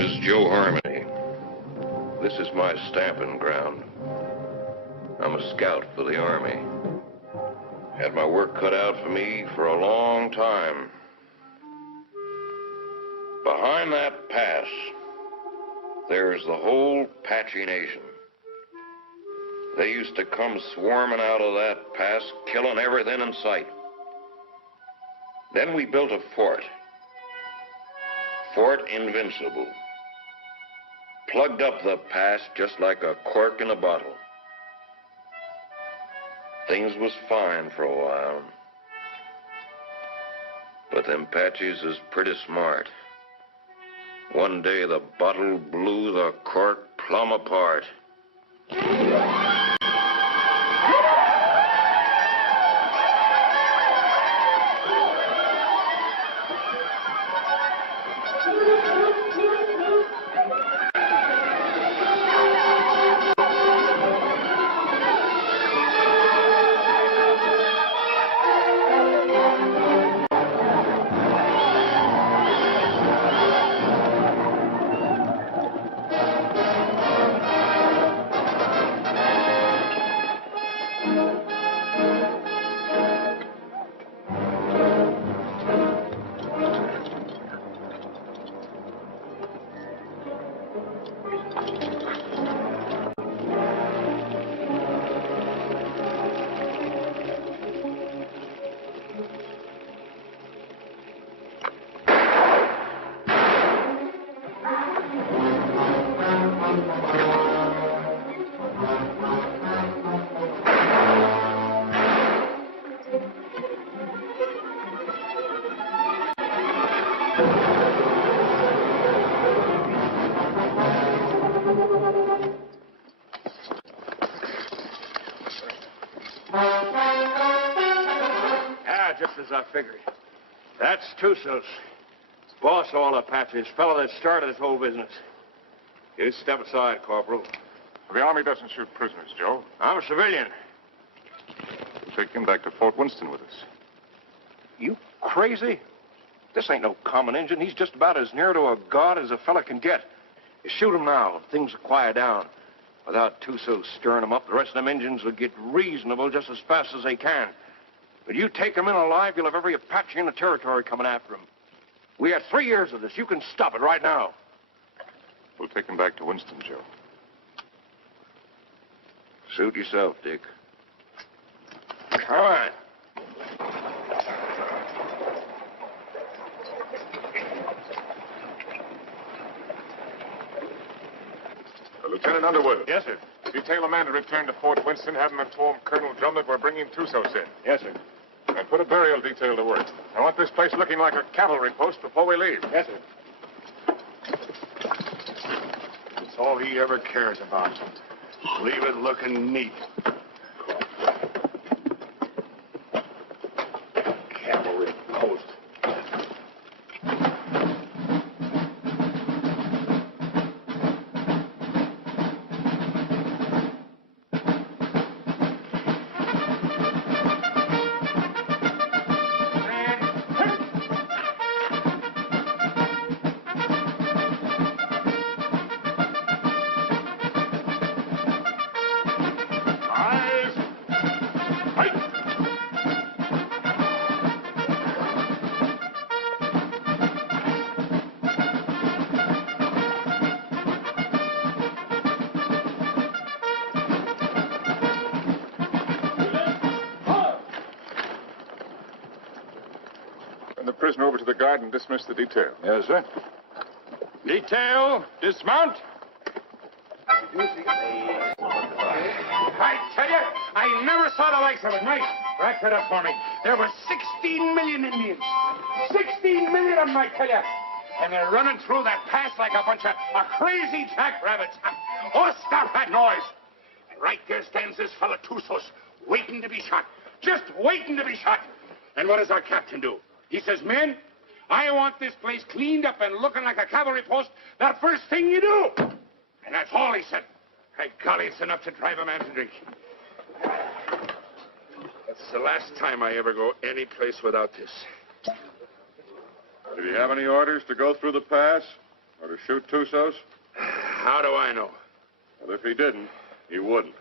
is Joe Harmony. This is my stamping ground. I'm a scout for the Army. Had my work cut out for me for a long time. Behind that pass, there's the whole Apache Nation. They used to come swarming out of that pass, killing everything in sight. Then we built a fort. Fort Invincible. Plugged up the pass just like a cork in a bottle. Things was fine for a while. But them Apaches is pretty smart. One day the bottle blew the cork plumb apart. Just as I figured. That's Tussos. Boss of all Apaches, fellow that started this whole business. You step aside, Corporal. The Army doesn't shoot prisoners, Joe. I'm a civilian. We'll take him back to Fort Winston with us. You crazy? This ain't no common Injun. He's just about as near to a god as a fella can get. You shoot him now, and things will quiet down. Without Tussos stirring them up, the rest of them Injuns will get reasonable just as fast as they can. But you take him in alive, you'll have every Apache in the territory coming after him. We had 3 years of this. You can stop it right now. We'll take him back to Winston, Joe. Suit yourself, Dick. All right. Lieutenant Underwood. Yes, sir. Detail a man to return to Fort Winston, have him inform Colonel Drum that we're bringing Tussos in. Yes, sir. And put a burial detail to work. I want this place looking like a cavalry post before we leave. Yes, sir. That's all he ever cares about. Leave it looking neat. Cavalry post. Prisoner over to the guard and dismiss the detail. Yes, sir. Detail, dismount. I tell you, I never saw the likes of it. Nice. Rack that up for me. There were 16 million Indians. 16 million of them, I tell you. And they're running through that pass like a bunch of crazy jackrabbits. Oh, stop that noise. And right there stands this fella Tussos, waiting to be shot. Just waiting to be shot. And what does our captain do? He says, men, I want this place cleaned up and looking like a cavalry post that first thing you do. And that's all he said. By golly, it's enough to drive a man to drink. That's the last time I ever go any place without this. Did he have any orders to go through the pass? Or to shoot Tussos? How do I know? Well, if he didn't, he wouldn't.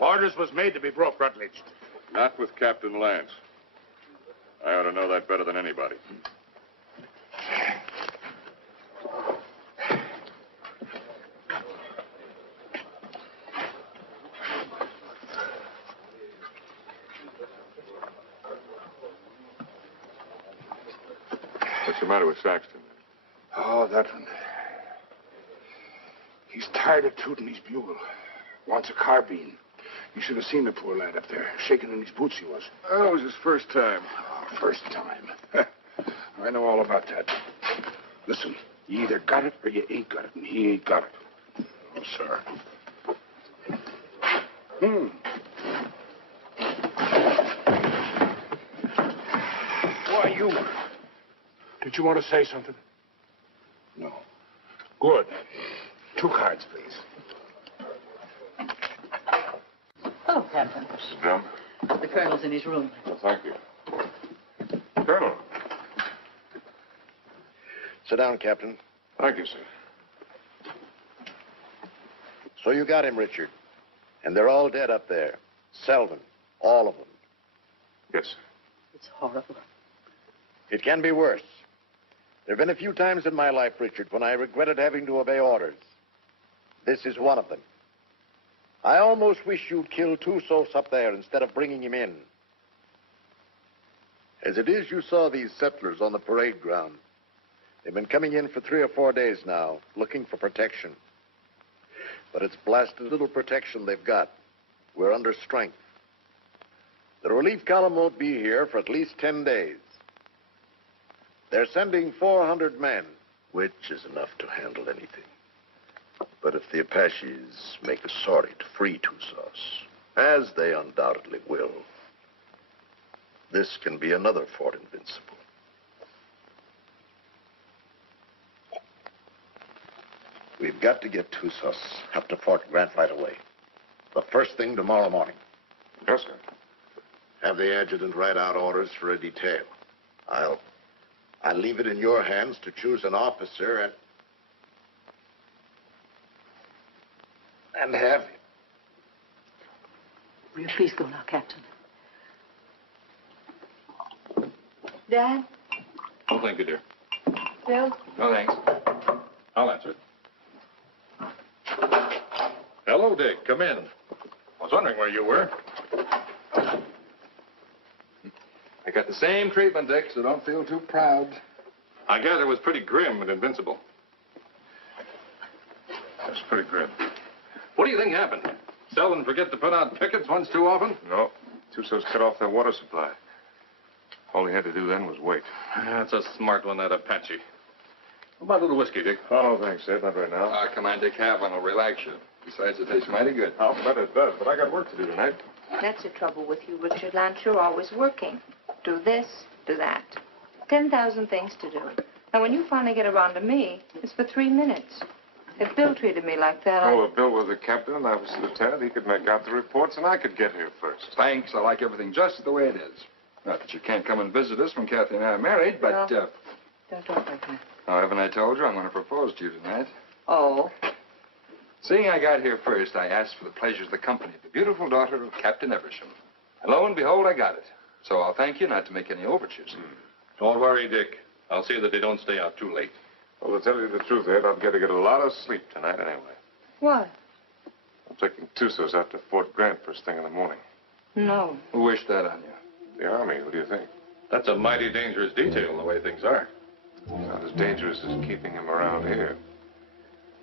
Orders was made to be broke, Rutledge. Not with Captain Lance. I ought to know that better than anybody. What's the matter with Saxton? Oh, that one. He's tired of tooting his bugle. Wants a carbine. You should have seen the poor lad up there. Shaking in his boots he was. Oh, it was his first time. Oh, first time. I know all about that. Listen, you either got it or you ain't got it, and he ain't got it. Oh, sir. Why, you... Did you want to say something? No. Good. 2 cards, please. Oh, Captain. Mrs. Drum? The colonel's in his room. Well, thank you. Colonel. Sit down, Captain. Thank you, sir. So you got him, Richard. And they're all dead up there. Selvin. All of them. Yes, sir. It's horrible. It can be worse. There have been a few times in my life, Richard, when I regretted having to obey orders. This is one of them. I almost wish you'd killed Tussos up there instead of bringing him in. As it is, you saw these settlers on the parade ground. They've been coming in for 3 or 4 days now, looking for protection. But it's blasted little protection they've got. We're under strength. The relief column won't be here for at least 10 days. They're sending 400 men, which is enough to handle anything. But if the Apaches make a sortie to free Tussos, as they undoubtedly will, this can be another Fort Invincible. We've got to get Tussos up to Fort Grant right away. The first thing tomorrow morning. Yes, sir. Have the adjutant write out orders for a detail. I'll leave it in your hands to choose an officer and have him. Will you please go now, Captain? Dad? Oh, thank you, dear. Bill? No, thanks. I'll answer it. Hello, Dick. Come in. I was wondering where you were. I got the same treatment, Dick, so don't feel too proud. I gather it was pretty grim and invincible. That's pretty grim. What do you think happened? Selvin forget to put out pickets once too often? No. Tussos cut off their water supply. All he had to do then was wait. That's a smart one, that Apache. What about a little whiskey, Dick? Oh, no, thanks, Ed. Not right now. Come on, Dick. Have one. It'll relax you. Besides, it tastes mighty good. I'll bet it does, but I got work to do tonight. That's the trouble with you, Richard Lance. You're always working. Do this, do that. 10,000 things to do. And when you finally get around to me, it's for 3 minutes. If Bill treated me like that, Oh, if Bill was the captain and I was the lieutenant, he could make out the reports and I could get here first. Thanks. I like everything just the way it is. Not that you can't come and visit us when Kathy and I are married, but, Well, don't talk like that. oh, haven't I told you I'm going to propose to you tonight? Oh. Seeing I got here first, I asked for the pleasures of the company of the beautiful daughter of Captain Eversham. And lo and behold, I got it. So I'll thank you not to make any overtures. Don't worry, Dick. I'll see that they don't stay out too late. Well, to tell you the truth, Ed, I'm going to get a lot of sleep tonight anyway. What? I'm taking Tussos out to Fort Grant first thing in the morning. No. Who wished that on you? The Army, what do you think? That's a mighty dangerous detail, the way things are. Not as dangerous as keeping him around here.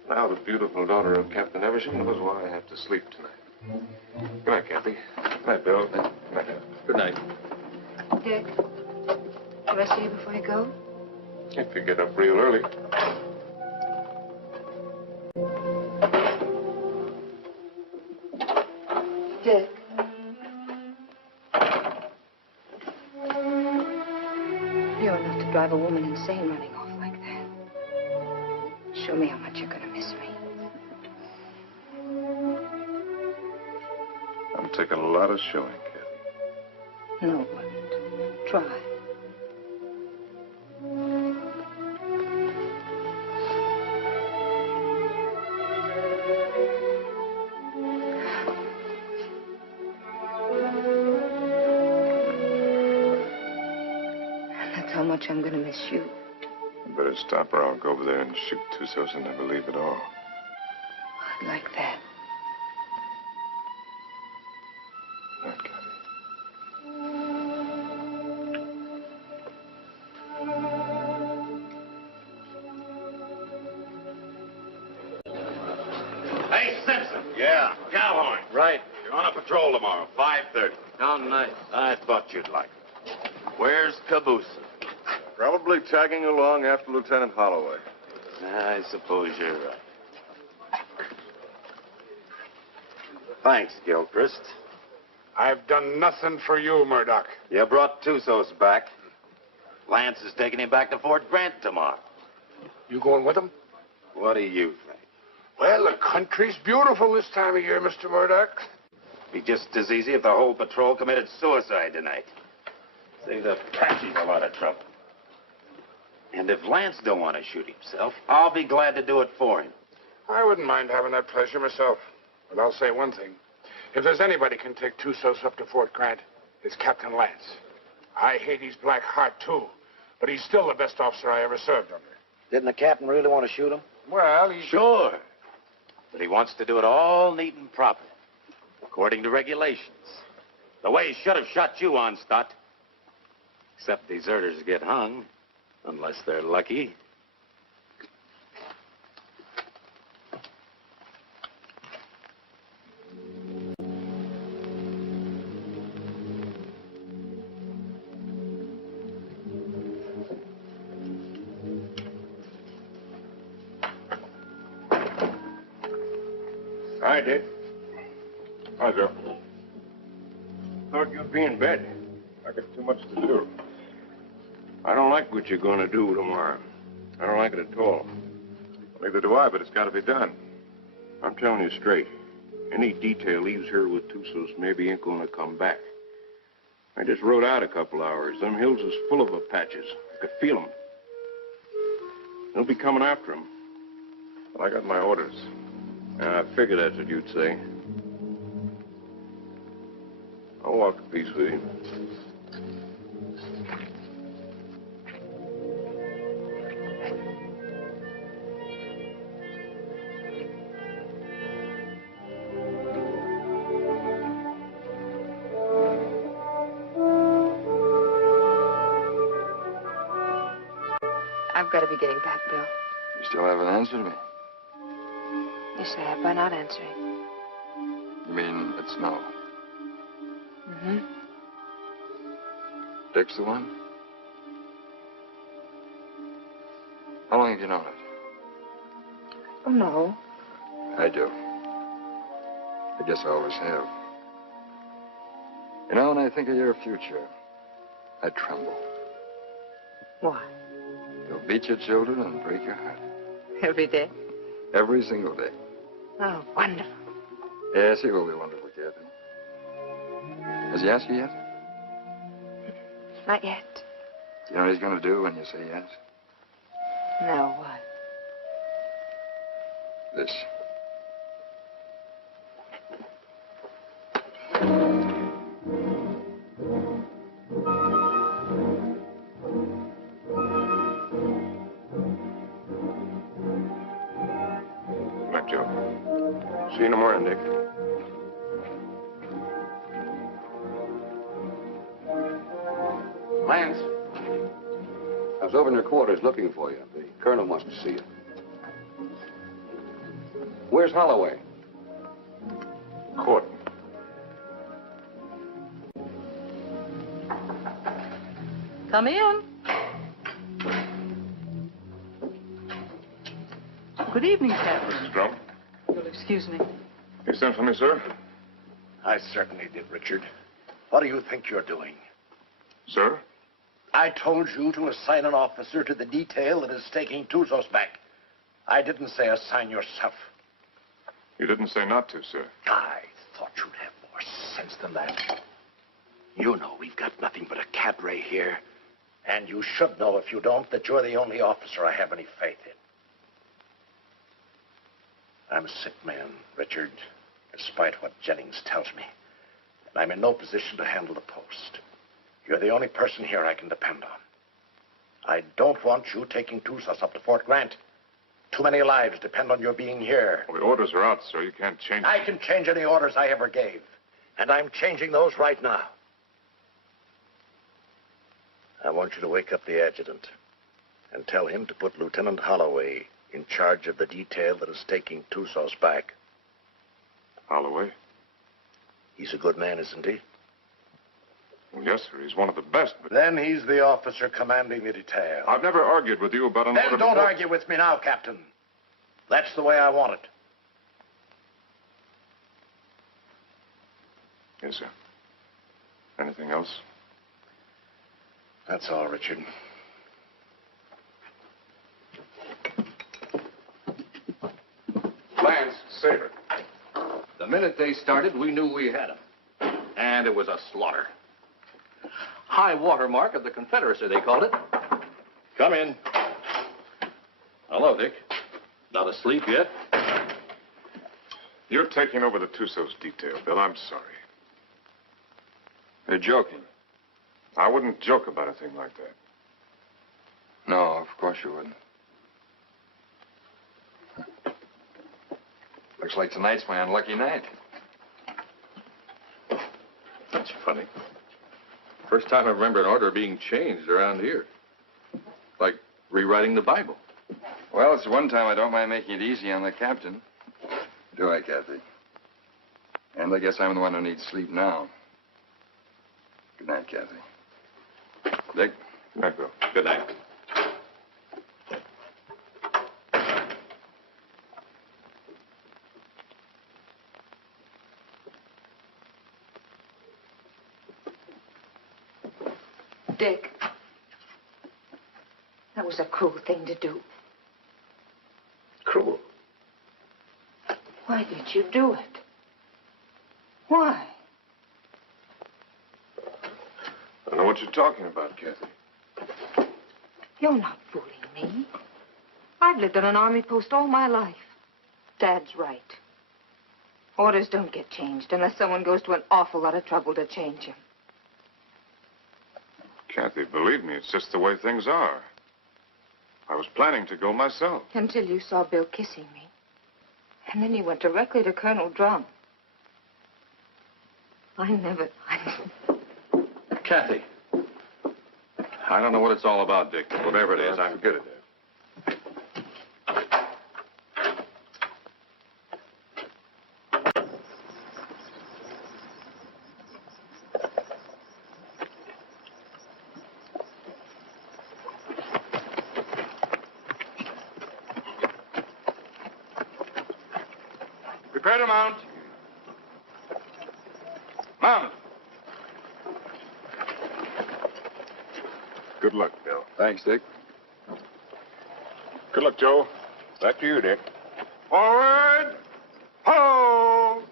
Now the beautiful daughter of Captain Eversham knows why I have to sleep tonight. Good night, Kathy. Good night, Bill. Good night. Good night. Dick, can I see you before you go? If you get up real early. Dick. You're enough to drive a woman insane running off like that. Show me how much you're going to miss me. I'm taking a lot of showing, Kathy. No, it wouldn't. Try. I'm going to miss you. You better stop or I'll go over there and shoot Tussos and never leave at all. I'd like that. Not Kathy. Hey, Simpson. Yeah? Cowhorn. Right. You're on a patrol tomorrow, 5:30. How nice. I thought you'd like it. Where's Caboose? Probably tagging along after Lieutenant Holloway. I suppose you're right. Thanks, Gilchrist. I've done nothing for you, Murdoch. You brought Tussos back. Lance is taking him back to Fort Grant tomorrow. You going with him? What do you think? Well, the country's beautiful this time of year, Mr. Murdoch. Be just as easy if the whole patrol committed suicide tonight. Save the Apaches a lot of trouble. And if Lance don't want to shoot himself, I'll be glad to do it for him. I wouldn't mind having that pleasure myself. But I'll say one thing. If there's anybody can take Tussos up to Fort Grant, it's Captain Lance. I hate his black heart, too. But he's still the best officer I ever served under. Didn't the captain really want to shoot him? Well, he's... Sure. But he wants to do it all neat and proper, according to regulations. The way he should have shot you on, Stott. Except deserters get hung, unless they're lucky. Hi, Dick. Hi, Joe. Thought you'd be in bed. I got too much to do. I don't like what you're going to do tomorrow. I don't like it at all. Neither do I, but it's got to be done. I'm telling you straight. Any detail leaves here with Tussos maybe ain't going to come back. I just rode out a couple hours. Them hills is full of Apaches. I could feel them. They'll be coming after him. Well, I got my orders. I figured that's what you'd say. I'll walk a piece with you. I've got to be getting back, Bill. You still haven't answered me. Yes, I have by not answering. You mean it's no? Mm-hmm. Dick's the one? How long have you known it? Oh, no. I do. I guess I always have. You know, when I think of your future, I tremble. Why? You'll beat your children and break your heart. Every day? Every single day. Oh, wonderful. Yes, he will be wonderful, Kathy. Has he asked you yet? Not yet. Do you know what he's going to do when you say yes? No, what? This. Good night, Joe. See you in the morning, Dick. Lance, I was over in your quarters looking for you. The colonel wants to see you. Where's Holloway? Court. Come in. Good evening, Captain. Mrs. Drum. You'll excuse me. You sent for me, sir? I certainly did, Richard. What do you think you're doing? Sir? I told you to assign an officer to the detail that is taking Tussos back. I didn't say assign yourself. You didn't say not to, sir. I thought you'd have more sense than that. You know we've got nothing but a cadre here. And you should know, if you don't, that you're the only officer I have any faith in. I'm a sick man, Richard, despite what Jennings tells me. And I'm in no position to handle the post. You're the only person here I can depend on. I don't want you taking Tusas up to Fort Grant. Too many lives depend on your being here. Well, the orders are out, sir. You can't change I can change any orders I ever gave. And I'm changing those right now. I want you to wake up the adjutant and tell him to put Lieutenant Holloway in charge of the detail that is taking Tusas back. Holloway? He's a good man, isn't he? Well, yes, sir. He's one of the best, but... Then he's the officer commanding the detail. I've never argued with you about an order Then don't before. argue with me now, Captain. That's the way I want it. Yes, sir. Anything else? That's all, Richard. Lance, Saber. the minute they started, we knew we had them. And it was a slaughter. High water mark of the Confederacy, they called it. Come in. Hello, Dick. Not asleep yet? You're taking over the Tussos detail, Bill. I'm sorry. You're joking. I wouldn't joke about a thing like that. No, of course you wouldn't. Looks like tonight's my unlucky night. That's funny. First time I remember an order being changed around here. Like rewriting the Bible. Well, it's one time I don't mind making it easy on the captain. Do I, Kathy? And I guess I'm the one who needs sleep now. Good night, Kathy. Dick? Good night, Bill. Good night. Dick, that was a cruel thing to do. Cruel. Why did you do it? Why? I don't know what you're talking about, Kathy. You're not fooling me. I've lived on an army post all my life. Dad's right. Orders don't get changed unless someone goes to an awful lot of trouble to change them. Kathy, believe me, it's just the way things are. I was planning to go myself. Until you saw Bill kissing me. And then you went directly to Colonel Drum. I never... Kathy. I don't know what it's all about, Dick. Whatever it is, I'm... Forget it, Dad. Prepare to mount. Mount. Good luck, Bill. Thanks, Dick. Good luck, Joe. Back to you, Dick. Forward. Ho!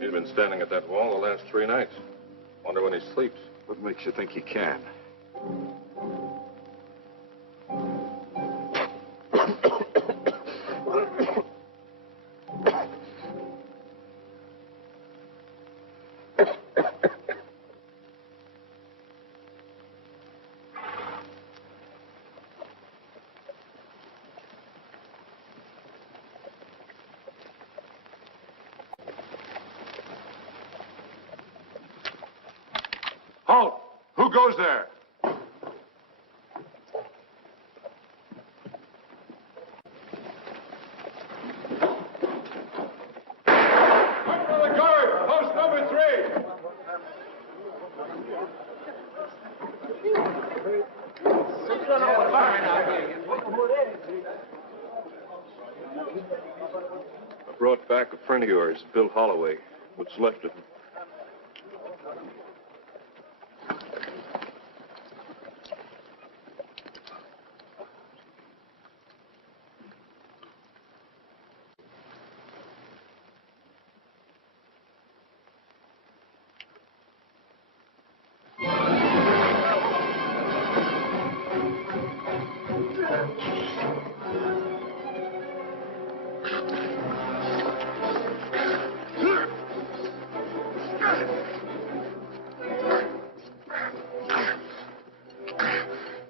He's been standing at that wall the last 3 nights. Wonder when he sleeps. What makes you think he can? goes there? Up for the guard, post number 3. I brought back a friend of yours, Bill Holloway. What's left of him.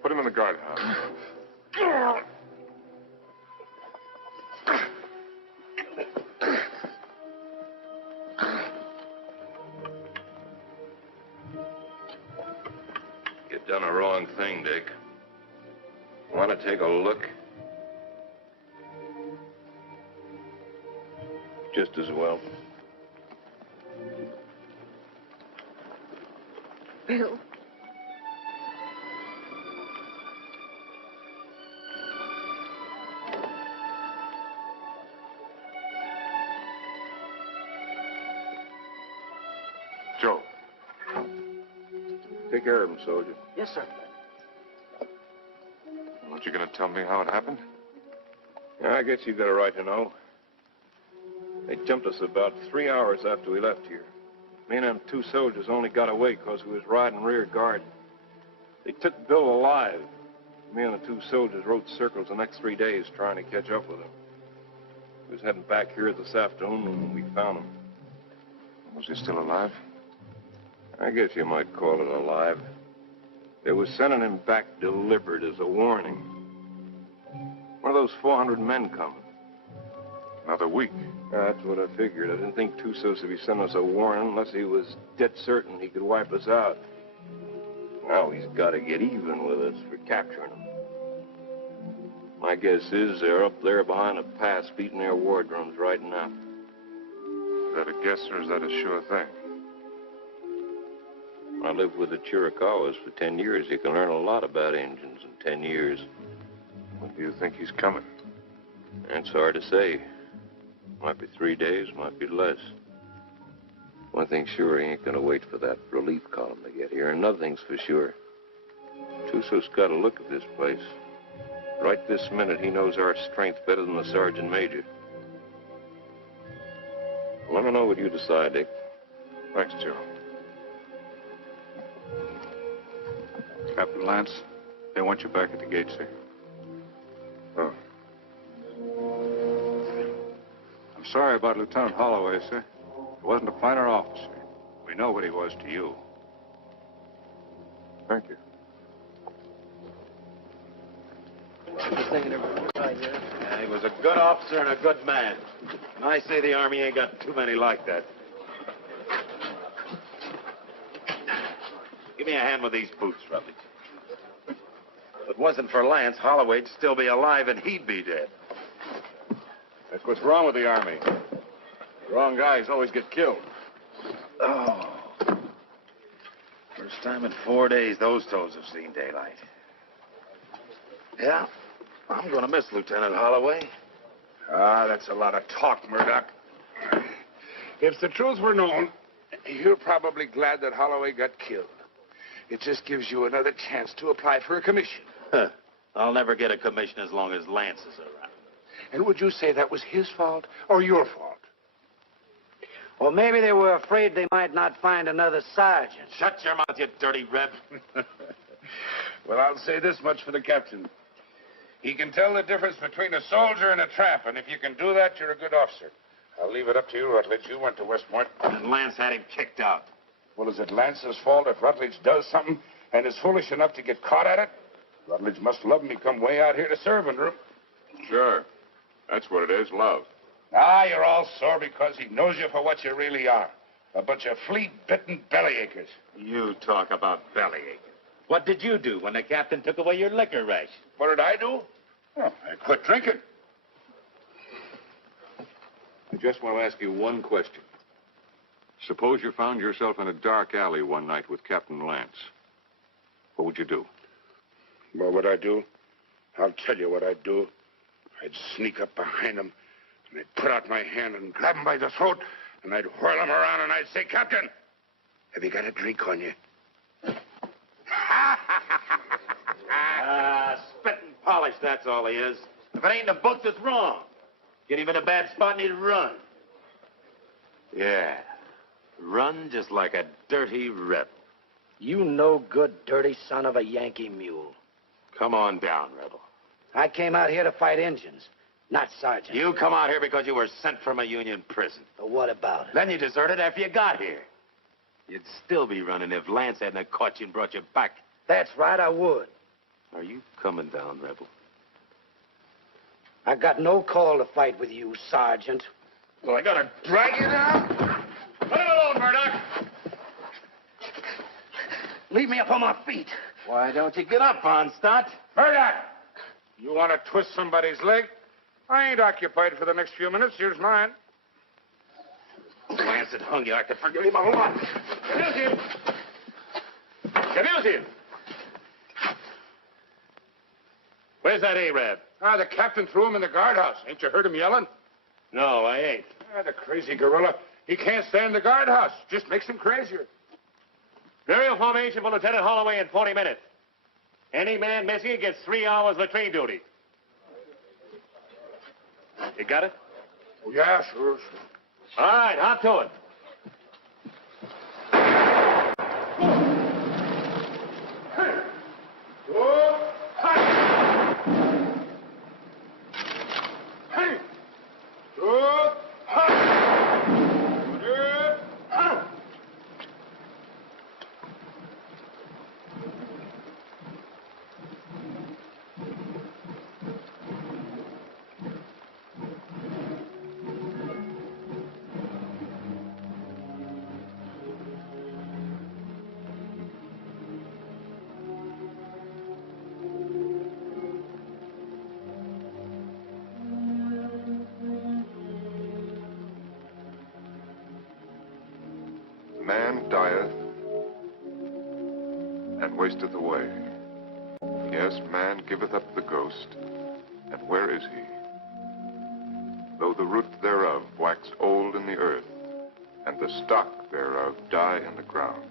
Put him in the guardhouse. You've done a wrong thing, Dick. Want to take a look? Just as well. Bill. Joe. Take care of him, soldier. Yes, sir. Aren't you going to tell me how it happened? Yeah, I guess you got a right to know. They jumped us about 3 hours after we left here. Me and them 2 soldiers only got away because we was riding rear guard. They took Bill alive. Me and the 2 soldiers rode circles the next 3 days trying to catch up with him. We was heading back here this afternoon when we found him. Was he still alive? I guess you might call it alive. They was sending him back delivered as a warning. One of those 400 men coming. Another week. That's what I figured. I didn't think Tussos would be sending us a warning unless he was dead certain he could wipe us out. Now he's got to get even with us for capturing him. My guess is they're up there behind a pass beating their war drums right now. Is that a guess or is that a sure thing? I lived with the Chiricahuas for 10 years. You can learn a lot about Indians in 10 years. When do you think he's coming? It's hard to say. Might be 3 days, might be less. One thing's sure, he ain't gonna wait for that relief column to get here. And another thing's for sure. Tussos got a look at this place. Right this minute, he knows our strength better than the sergeant major. Let me know what you decide, Dick. Thanks, Joe. Captain Lance, they want you back at the gate, sir. Oh. I'm sorry about Lieutenant Holloway, sir. He wasn't a finer officer. We know what he was to you. Thank you. Yeah, he was a good officer and a good man. And I say the Army ain't got too many like that. Give me a hand with these boots, Rutledge. If it wasn't for Lance, Holloway'd still be alive and he'd be dead. That's what's wrong with the Army. The wrong guys always get killed. Oh. First time in 4 days those toes have seen daylight. Yeah, I'm gonna miss Lieutenant Holloway. Ah, that's a lot of talk, Murdoch. If the truth were known, you're probably glad that Holloway got killed. It just gives you another chance to apply for a commission. Huh. I'll never get a commission as long as Lance is around. And would you say that was his fault or your fault? Or maybe they were afraid they might not find another sergeant. Shut your mouth, you dirty reb. Well, I'll say this much for the captain. He can tell the difference between a soldier and a tramp, and if you can do that, you're a good officer. I'll leave it up to you, Rutledge. You went to West Point. And Lance had him kicked out. Well, is it Lance's fault if Rutledge does something and is foolish enough to get caught at it? Rutledge must love him. He come way out here to serve under him. Sure. That's what it is, love. Ah, you're all sore because he knows you for what you really are. A bunch of flea-bitten bellyachers. You talk about bellyaching. What did you do when the captain took away your liquor ration? What did I do? Oh, I quit drinking. I just want to ask you one question. Suppose you found yourself in a dark alley one night with Captain Lance. What would you do? What would I do? I'll tell you what I'd do. I'd sneak up behind him, and I'd put out my hand and grab him by the throat, and I'd whirl him around, and I'd say, Captain, have you got a drink on you? Spit and polish, that's all he is. If it ain't in the books, it's wrong. Get him in a bad spot and he'd run. Yeah, run just like a dirty rebel. You no good, dirty son of a Yankee mule. Come on down, rebel. I came out here to fight Injuns, not sergeants. You come out here because you were sent from a Union prison. But what about it? Then you deserted after you got here. You'd still be running if Lance hadn't caught you and brought you back. That's right, I would. Are you coming down, rebel? I got no call to fight with you, Sergeant. Well, I gotta drag you down? Put him alone, Murdoch! Leave me up on my feet. Why don't you get up, Onstott? Murdoch! You want to twist somebody's leg? I ain't occupied for the next few minutes. Here's mine. Lance had hung you. I could forgive him a lot. Amuse him! Amuse him! Where's that Arab? The captain threw him in the guardhouse. Ain't you heard him yelling? No, I ain't. The crazy gorilla. He can't stay in the guardhouse. Just makes him crazier. Burial formation for Lieutenant Holloway in 40 minutes. Any man missing gets 3 hours latrine duty. You got it? Yeah, sure. All right, hop to it. Man dieth and wasteth away. Yes, man giveth up the ghost, and where is he? Though the root thereof wax old in the earth, and the stock thereof die in the ground,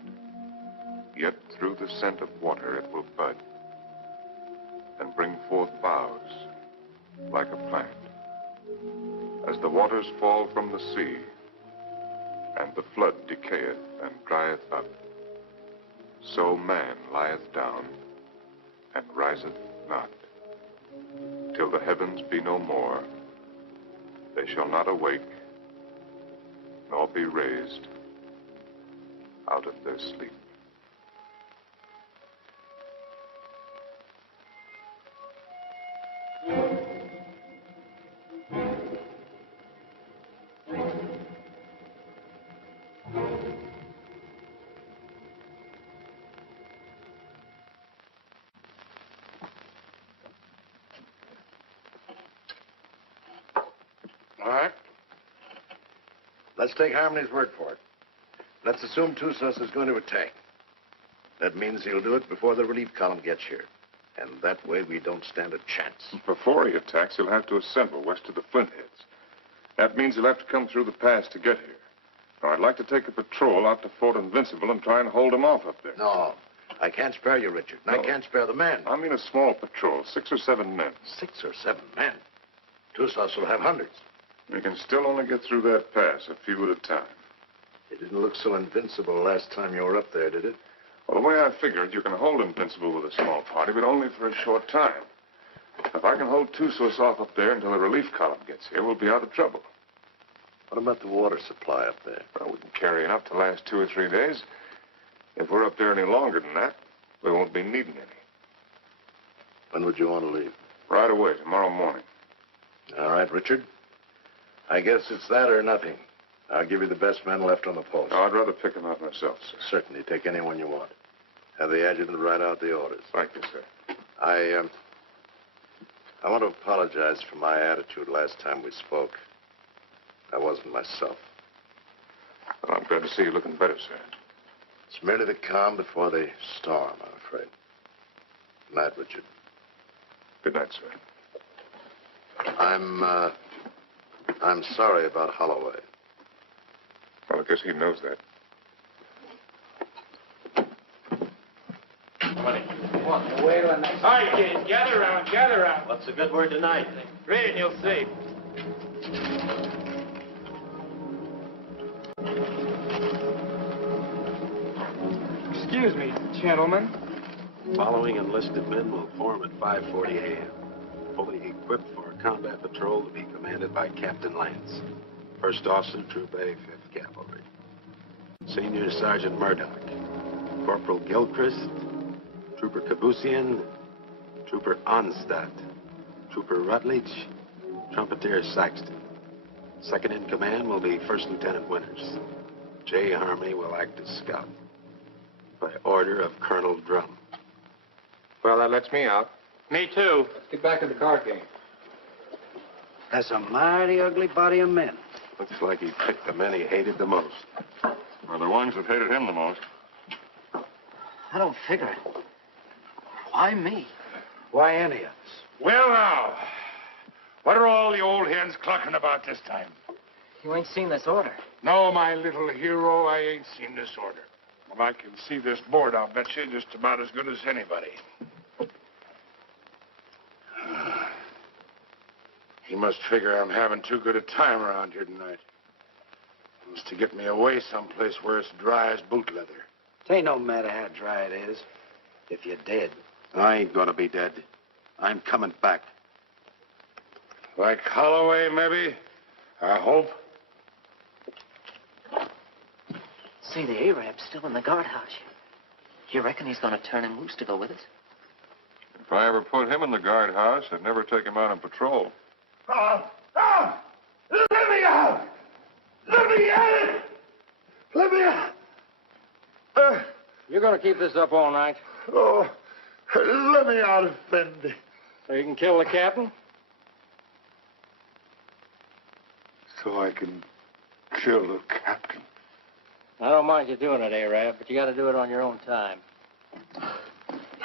yet through the scent of water it will bud, and bring forth boughs like a plant. As the waters fall from the sea, and the flood decayeth and drieth up, so man lieth down and riseth not. Till the heavens be no more, they shall not awake, nor be raised out of their sleep. All right. Let's take Harmony's word for it. Let's assume Tussos is going to attack. That means he'll do it before the relief column gets here. And that way we don't stand a chance. Before he attacks, he'll have to assemble west of the Flintheads. That means he'll have to come through the pass to get here. Now, I'd like to take a patrol out to Fort Invincible and try and hold him off up there. No, I can't spare you, Richard. And I can't spare the men. I mean a small patrol, 6 or 7 men. 6 or 7 men? Tussos will have hundreds. We can still only get through that pass, a few at a time. It didn't look so invincible last time you were up there, did it? Well, the way I figured, you can hold Invincible with a small party, but only for a short time. If I can hold Tussos off up there until the relief column gets here, we'll be out of trouble. What about the water supply up there? Well, we can carry enough to last 2 or 3 days. If we're up there any longer than that, we won't be needing any. When would you want to leave? Right away, tomorrow morning. All right, Richard. I guess it's that or nothing. I'll give you the best men left on the post. No, I'd rather pick them out myself, sir. Certainly. Take anyone you want. Have the adjutant write out the orders. Thank you, sir. I want to apologize for my attitude last time we spoke. I wasn't myself. Well, I'm glad to see you looking better, sir. It's merely the calm before the storm, I'm afraid. Good night, Richard. Good night, sir. I'm sorry about Holloway. Well, I guess he knows that. All right, kids, gather around, gather around. What's a good word tonight? Read and you'll see. Excuse me, gentlemen. Following enlisted men will form at 5:40 a.m. Fully equipped for a combat patrol to be commanded by Captain Lance, First Officer, Troop A, 5th Cavalry. Senior Sergeant Murdoch, Corporal Gilchrist, Trooper Kabusian, Trooper Onstadt, Trooper Rutledge, Trumpeter Saxton. Second in command will be First Lieutenant Winters. J. Harmony will act as scout. By order of Colonel Drum. Well, that lets me out. Me too. Let's get back to the card game. That's a mighty ugly body of men. Looks like he picked the men he hated the most. Well, the ones that hated him the most. I don't figure it. Why me? Why any of us? Well, now, what are all the old hens clucking about this time? You ain't seen this order. No, my little hero, I ain't seen this order. Well, I can see this board, I'll bet you, just about as good as anybody. He must figure I'm having too good a time around here tonight. Wants to get me away someplace where it's dry as boot leather. It ain't no matter how dry it is. If you're dead. I ain't gonna be dead. I'm coming back. Like Holloway, maybe? I hope. Say, the Arab's still in the guardhouse. You reckon he's gonna turn him loose to go with us? If I ever put him in the guardhouse, I'd never take him out on patrol. Let me out! Let me out! Let me out! You're going to keep this up all night? Oh, let me out, Effendi. So you can kill the captain? So I can kill the captain. I don't mind you doing it, Arab, but you got to do it on your own time.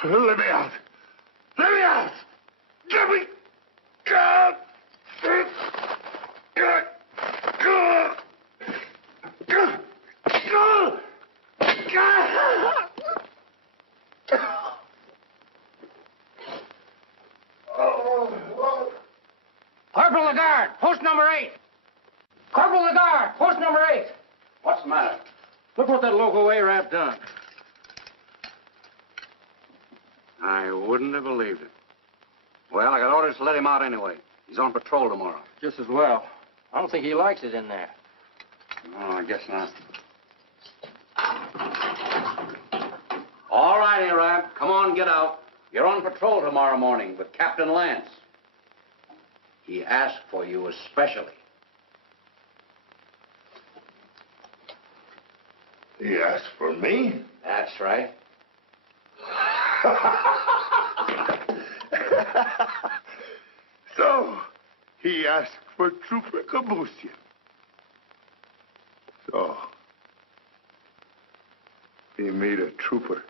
Let me out! Let me out! Let me out! Corporal Lagarde, post number 8. Corporal Lagarde, post number 8. What's the matter? Look what that local Arab done. I wouldn't have believed it. Well, I got orders to let him out anyway. He's on patrol tomorrow. Just as well. I don't think he likes it in there. Oh, I guess not. All right, Arab. Come on, get out. You're on patrol tomorrow morning with Captain Lance. He asked for you especially. He asked for me? That's right. So, he asked for Trooper Kabusian. So, he made a trooper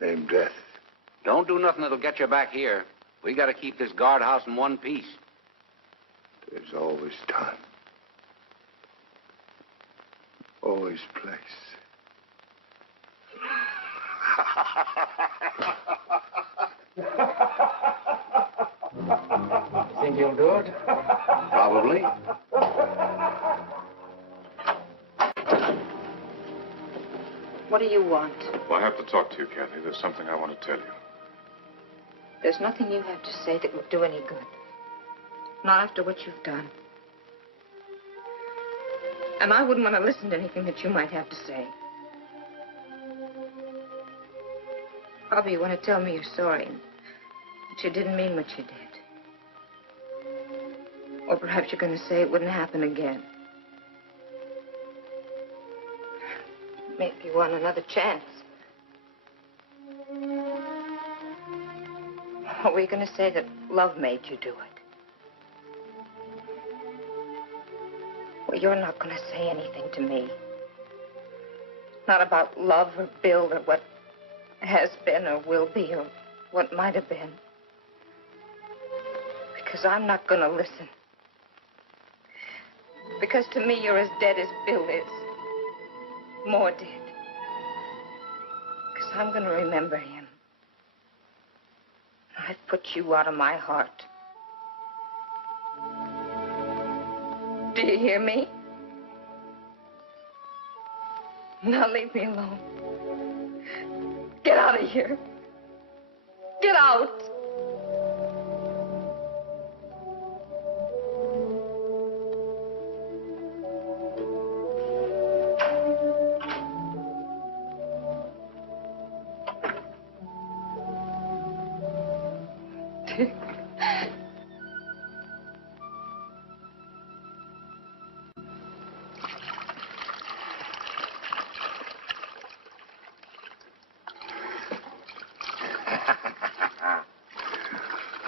named Death. Don't do nothing that'll get you back here. We got to keep this guardhouse in one piece. There's always time. Always place. Think he'll do it? Probably. What do you want? Well, I have to talk to you, Kathy. There's something I want to tell you. There's nothing you have to say that would do any good. Not after what you've done. And I wouldn't want to listen to anything that you might have to say. Probably you want to tell me you're sorry and that you didn't mean what you did. Or perhaps you're going to say it wouldn't happen again. Maybe you want another chance. Or were you going to say that love made you do it? Well, you're not going to say anything to me. Not about love or Bill or what has been or will be or what might have been. Because I'm not going to listen. Because to me, you're as dead as Bill is. More dead. Because I'm going to remember him. I've put you out of my heart. Do you hear me? Now leave me alone. Get out of here. Get out.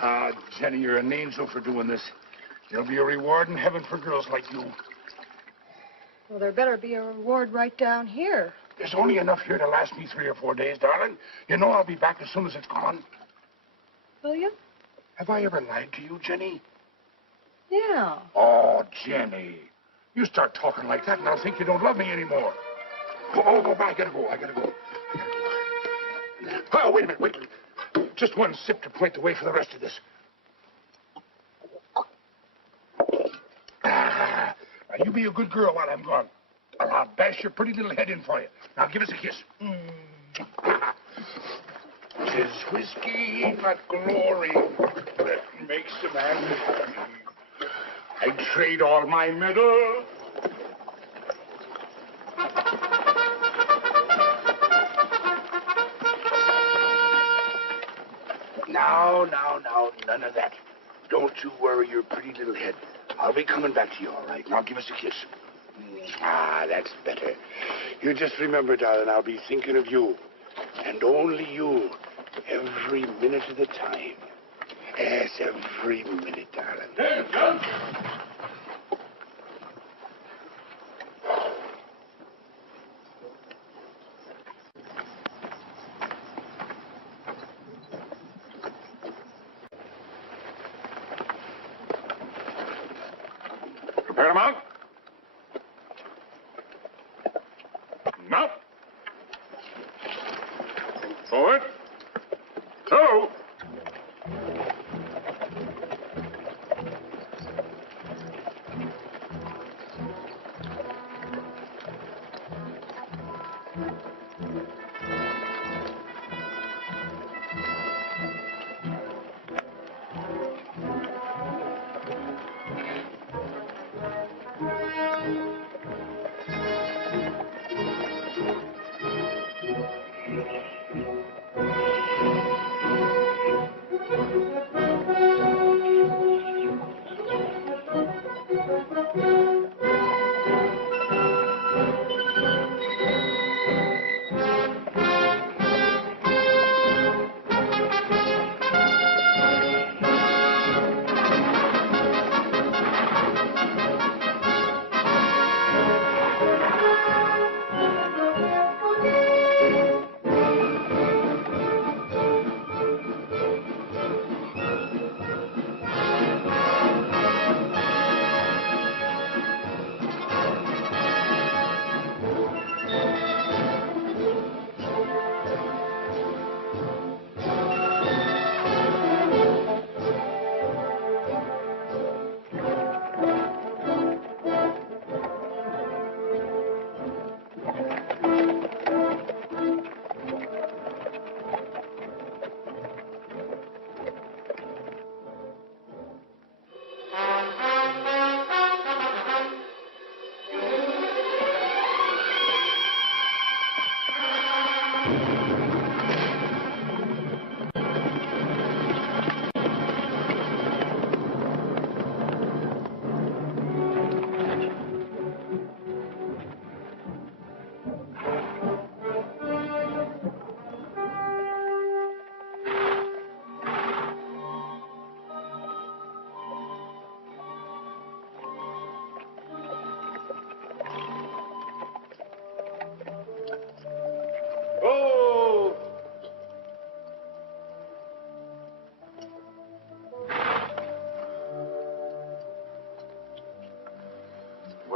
Ah, Jenny, you're an angel for doing this. There'll be a reward in heaven for girls like you. Well, there better be a reward right down here. There's only enough here to last me 3 or 4 days, darling. You know I'll be back as soon as it's gone. Will you? Have I ever lied to you, Jenny? Yeah. Oh, Jenny. You start talking like that and I'll think you don't love me anymore. Oh, I gotta go. Oh, wait a minute. Just one sip to point the way for the rest of this. Now, you be a good girl while I'm gone. I'll bash your pretty little head in for you. Now, give us a kiss. 'Tis whiskey, not glory, that makes a man happy. I'd trade all my medals. Now, none of that. Don't you worry your pretty little head. I'll be coming back to you, all right? Now give us a kiss. Ah, that's better. You just remember, darling, I'll be thinking of you. And only you. Every minute of the time. Yes, every minute, darling. Come. Prepare to mount. Mount. Forward. Two.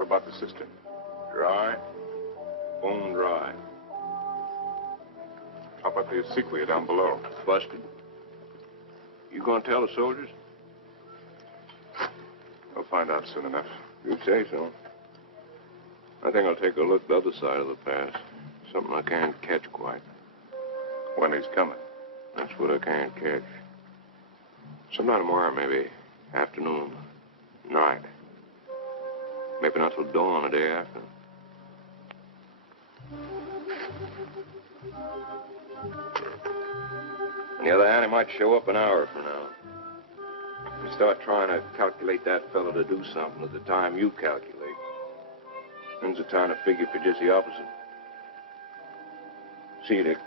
about the cistern? Dry. Bone dry. How about the acequia down below? Busted. You gonna tell the soldiers? We'll find out soon enough. You say so. I think I'll take a look the other side of the pass. Something I can't catch quite. When he's coming. That's what I can't catch. Sometime tomorrow, maybe. Afternoon. Night. Maybe not till dawn the day after. On the other hand, he might show up an hour from now. You start trying to calculate that fellow to do something at the time you calculate. Then's the time to figure for just the opposite. See you, Dick.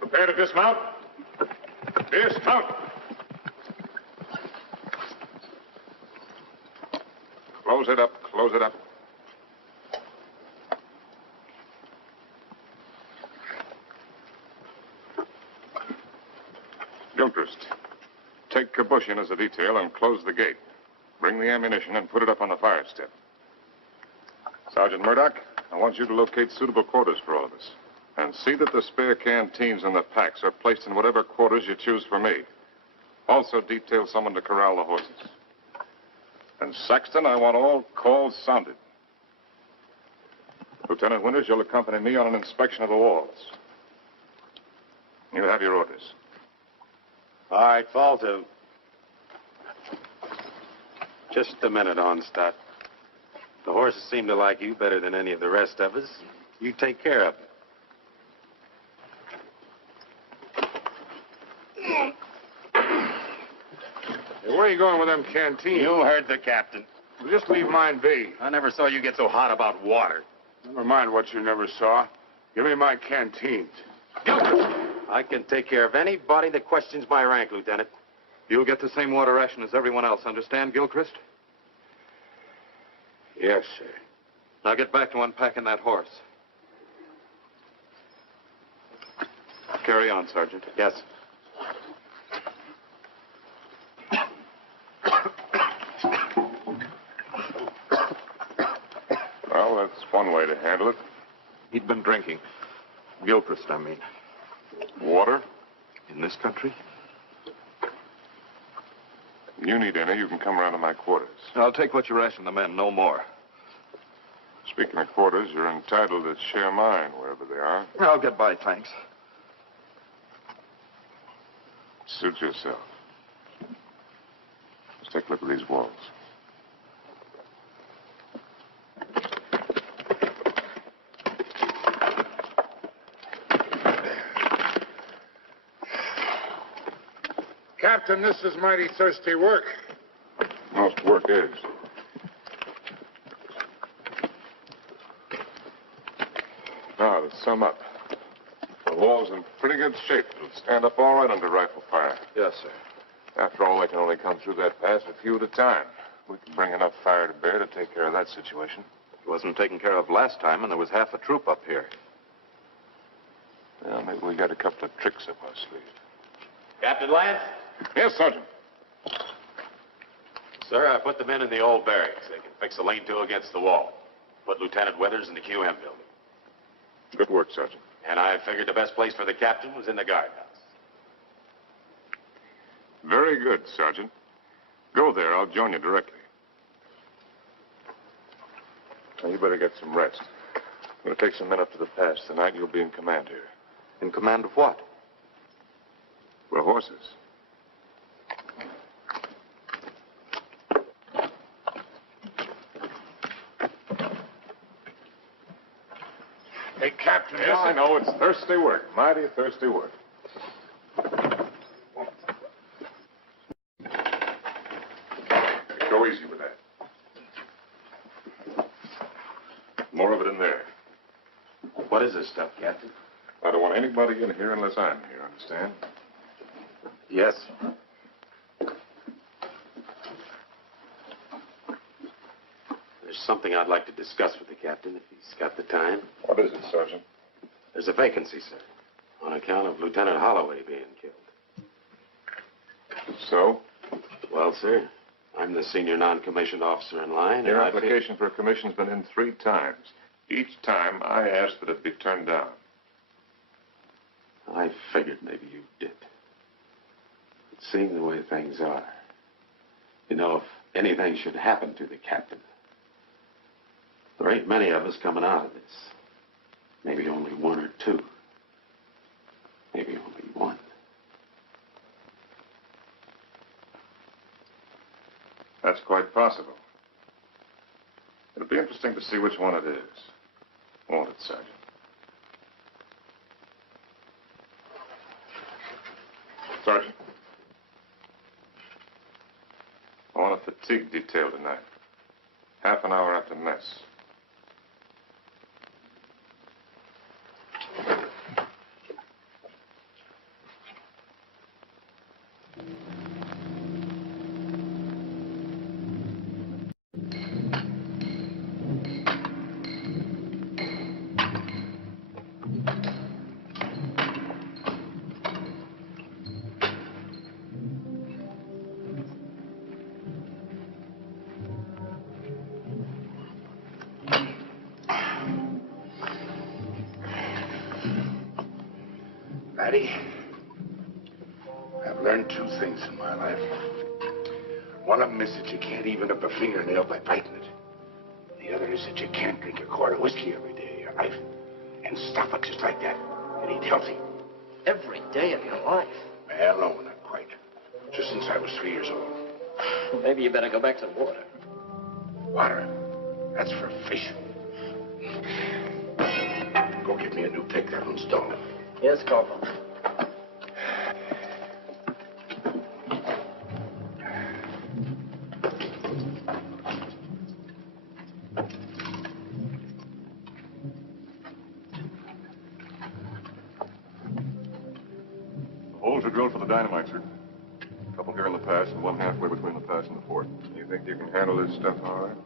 Prepare to dismount. Dismount. Close it up. Close it up. Gilchrist, take Kabushin as a detail and close the gate. Bring the ammunition and put it up on the fire step. Sergeant Murdoch, I want you to locate suitable quarters for all of us. And see that the spare canteens and the packs are placed in whatever quarters you choose for me. Also detail someone to corral the horses. And Saxton, I want all calls sounded. Lieutenant Winters, you'll accompany me on an inspection of the walls. You have your orders. All right, fall to. Just a minute, Onstadt. The horses seem to like you better than any of the rest of us. You take care of them. Hey, where are you going with them canteens? You heard the captain. Well, just leave mine be. I never saw you get so hot about water. Never mind what you never saw. Give me my canteens. I can take care of anybody that questions my rank, Lieutenant. You'll get the same water ration as everyone else, understand, Gilchrist? Yes, sir. Now get back to unpacking that horse. Carry on, Sergeant. Yes. Well, that's one way to handle it. He'd been drinking. Gilchrist, I mean. Water? In this country? You need any, you can come around to my quarters. I'll take what you ration the men, no more. Speaking of quarters, you're entitled to share mine wherever they are. I'll get by, thanks. Suit yourself. Let's take a look at these walls. Captain, this is mighty thirsty work. Most work is. Now, to sum up. The wall's in pretty good shape. It'll stand up all right under rifle fire. Yes, sir. After all, they can only come through that pass a few at a time. We can bring enough fire to bear to take care of that situation. It wasn't taken care of last time, and there was half a troop up here. Well, maybe we got a couple of tricks up our sleeve. Captain Lance? Yes, Sergeant. Sir, I put the men in the old barracks. They can fix a lean-to against the wall. Put Lieutenant Withers in the QM building. Good work, Sergeant. And I figured the best place for the captain was in the guardhouse. Very good, Sergeant. Go there. I'll join you directly. Now, you better get some rest. I'm going to take some men up to the pass tonight. You'll be in command here. In command of what? We're horses. Hey, Captain. Yes, I know. It's thirsty work. Mighty thirsty work. Go easy with that. More of it in there. What is this stuff, Captain? I don't want anybody in here unless I'm here, understand? Yes. There's something I'd like to discuss with the captain, if he's got the time. What is it, Sergeant? There's a vacancy, sir, on account of Lieutenant Holloway being killed. So? Well, sir, I'm the senior non-commissioned officer in line. Your and application for a commission's been in 3 times. Each time, I asked that it be turned down. I figured maybe you did. But seeing the way things are, you know, if anything should happen to the captain, there ain't many of us coming out of this. Maybe only 1 or 2. Maybe only 1. That's quite possible. It'll be interesting to see which one it is. Won't it, Sergeant? Sergeant. I want a fatigue detail tonight. Half an hour after mess. Laddie, I've learned 2 things in my life. One of them is that you can't even up a fingernail by biting it. The other is that you can't drink a quart of whiskey every day of your life and stop it just like that and eat healthy. Every day of your life? Well, no, not quite. Just since I was 3 years old. Maybe you better go back to the water. Water? That's for fish. Go get me a new pick. That one's dull. Yes, Corporal. The holes are drilled for the dynamite, sir. A couple here in the pass and one halfway between the pass and the fort. You think you can handle this stuff all right?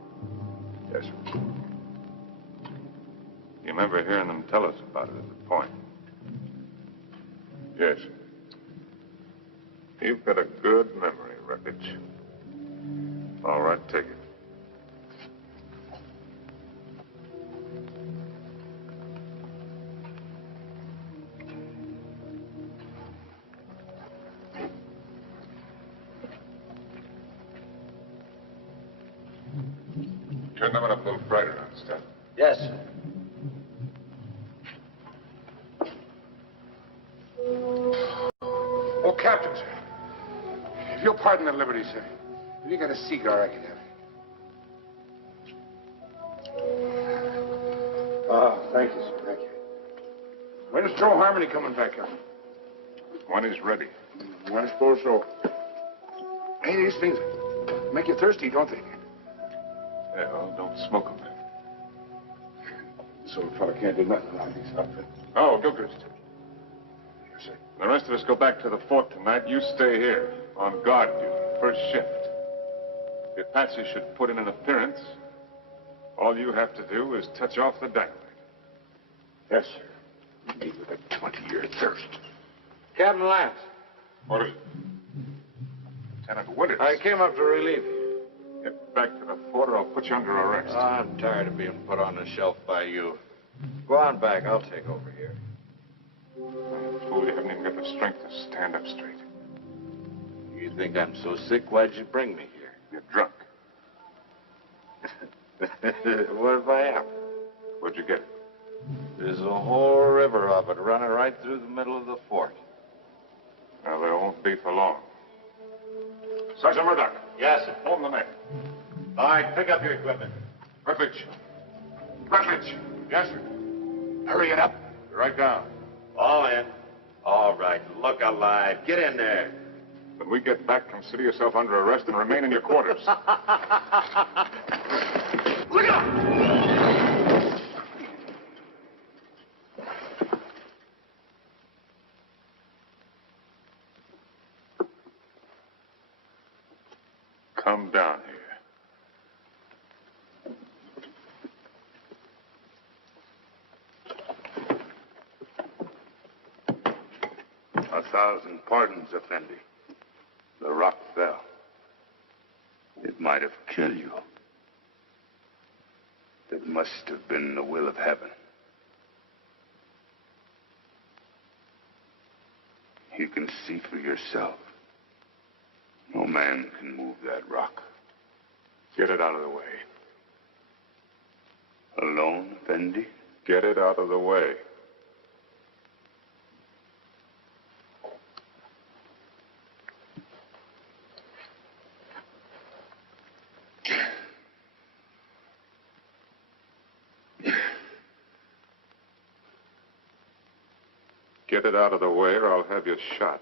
Yes, sir. You remember hearing them tell us about it at the point? Yes. You've got a good memory, Wreckage. All right, take it. Turn them up a little brighter, understand? Yes, sir. Oh, Captain, sir. If you'll pardon the liberty, sir. If you got a cigar, I can have it. Ah, thank you, sir. Thank you. When's Joe Harmony coming back up? When he's ready. I suppose so. Hey, these things make you thirsty, don't they? Yeah, well, don't smoke them then. So a fella can't do nothing around these outfits. Oh, Gilchrist. Yes, sir. The rest of us go back to the fort tonight. You stay here on guard duty, first shift. If Patsy should put in an appearance, all you have to do is touch off the dynamite. Yes, sir. Me with a 20-year thirst. Captain Lance. What is it? Lieutenant Winters. I came up to relieve you. Get back to the fort or I'll put you under arrest. I'm tired of being put on the shelf by you. Go on back. I'll take over here. Fool, you haven't even got the strength to stand up straight. You think I'm so sick? Why'd you bring me here? You're drunk. What if I am? Where'd you get it? There's a whole river of it running right through the middle of the fort. Well, there won't be for long. Sergeant Murdoch. Yes, sir. Hold the men. All right, pick up your equipment. Rutledge. Yes, sir. Hurry it up. Right down. All in. All right, look alive. Get in there. When we get back, consider yourself under arrest and remain in your quarters. Look out! Come down here. 1,000 pardons, Effendi. The rock fell. It might have killed you. It must have been the will of heaven. You can see for yourself. No man can move that rock. Get it out of the way. Alone, Effendi? Get it out of the way. Get it out of the way or I'll have you shot.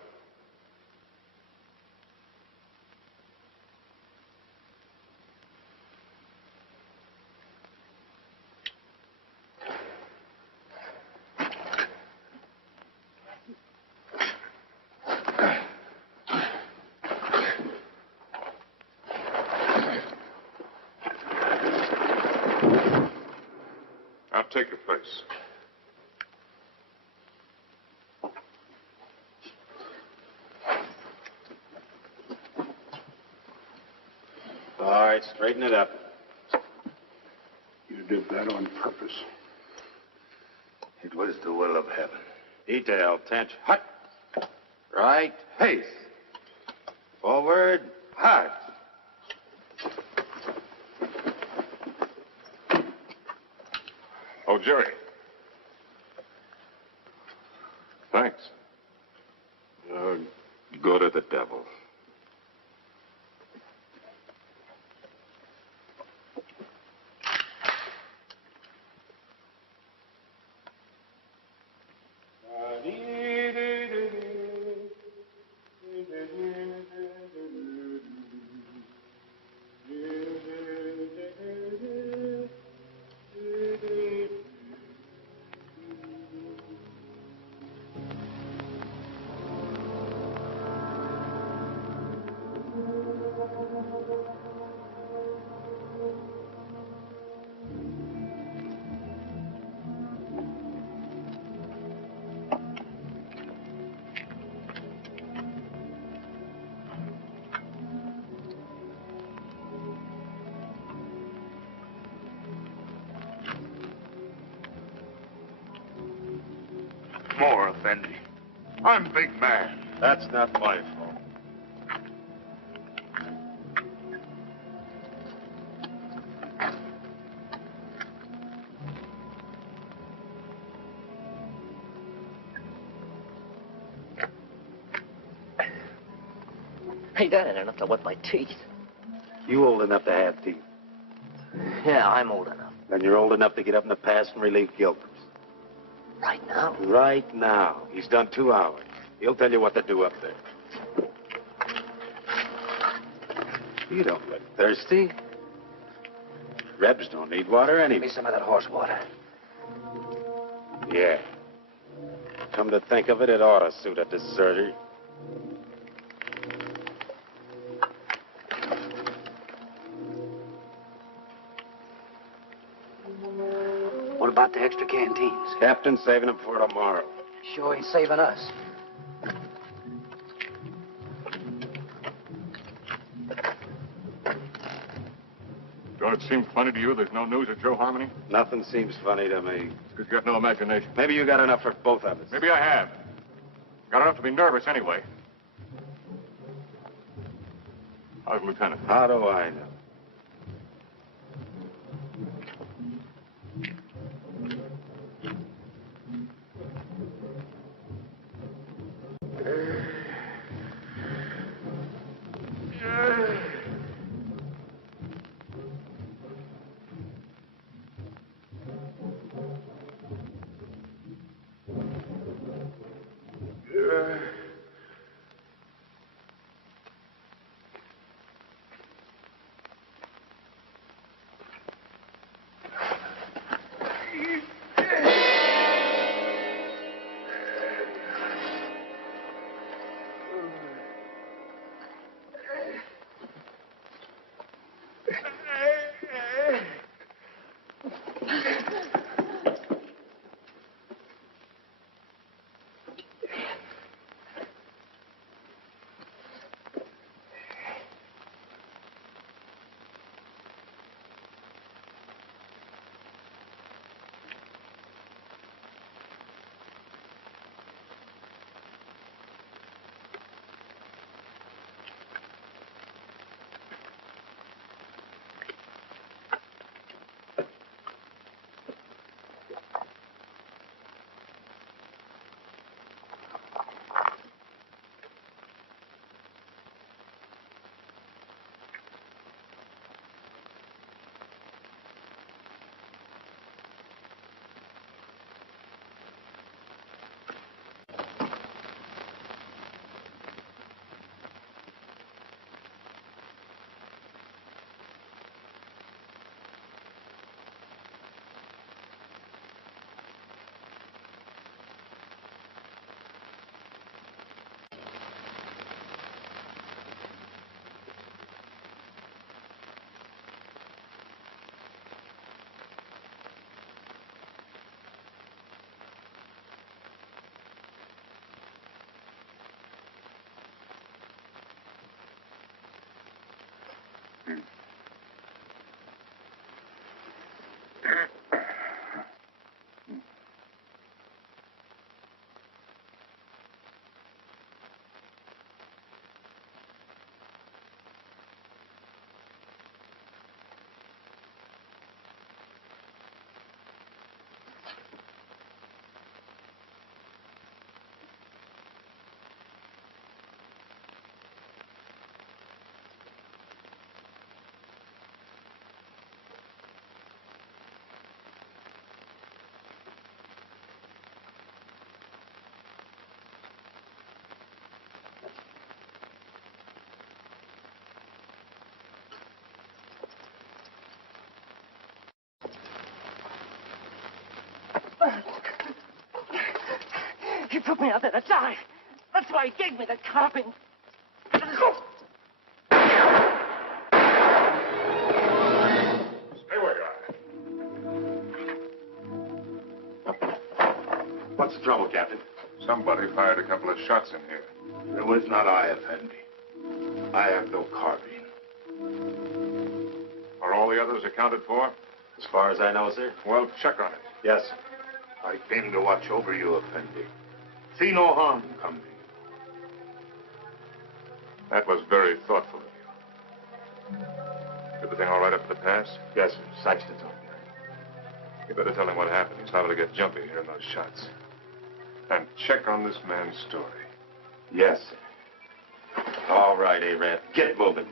I'll take your place. All right, straighten it up. You did that on purpose. It was the will of heaven. Detail, tension. Hut. Right, pace. Forward, hard. Oh, Jerry. Thanks. Go to the devil. More, Effendi. I'm big man. That's not my fault. Hey, that ain't enough to wet my teeth. You old enough to have teeth. Yeah, I'm old enough. Then you're old enough to get up in the past and relieve Gilchrist. Right now? Right now. He's done 2 hours. He'll tell you what to do up there. You don't look thirsty. Rebs don't need water Give anyway. me some of that horse water. Yeah. Come to think of it, it ought to suit a deserter. What about the extra canteens? Captain's saving them for tomorrow. Sure he's saving us. Don't it seem funny to you there's no news of Joe Harmony? Nothing seems funny to me. It's because you got no imagination. Maybe you got enough for both of us. Maybe I have. Got enough to be nervous anyway. How's the lieutenant? How do I know? took me out there to die. That's why he gave me the carping. Stay where you are. What's the trouble, Captain? Somebody fired a couple of shots in here. It was not I, Effendi. I have no carbine. Are all the others accounted for? As far as I know, sir. Well, check on it. Yes, sir. I came to watch over you, Effendi. See no harm come to you. That was very thoughtful of you. Everything all right up at the pass? Yes, sir. Saxton's on. You better tell him what happened. He's liable to get jumpy hearing those shots. And check on this man's story. Yes, sir. All right, Arab. Get moving.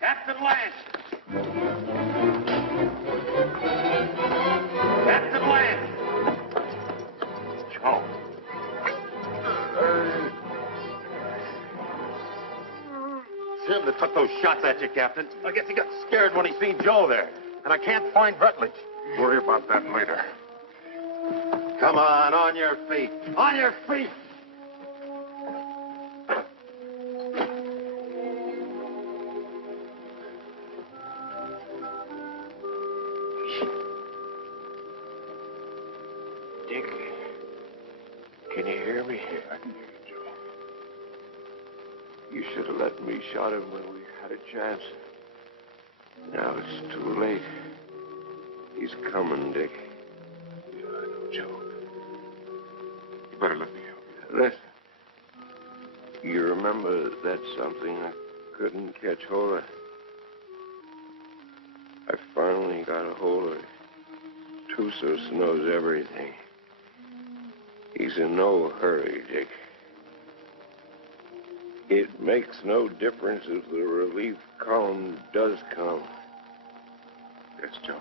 Captain Lance! Captain Lance! Joe. Him that took those shots at you, Captain. I guess he got scared when he seen Joe there. And I can't find Rutledge. Worry about that later. Come on your feet. On your feet! Dick, can you hear me? I can hear you, Joe. You should have let me shot him when we had a chance. Now it's too late. He's coming, Dick. Yeah, I know, Joe. You better let me help you. Listen. You remember that something I couldn't catch hold of? I finally got a hold of it. Trusos knows everything. He's in no hurry, Dick. It makes no difference if the relief column does come. Yes, Joe.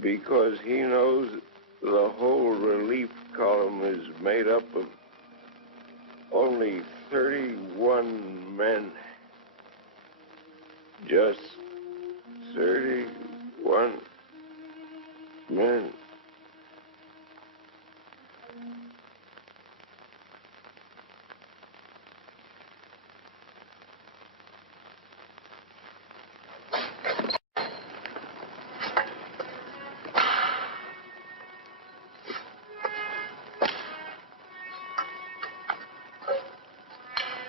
Because he knows the whole relief column is made up of only 31 men. Just 31 men.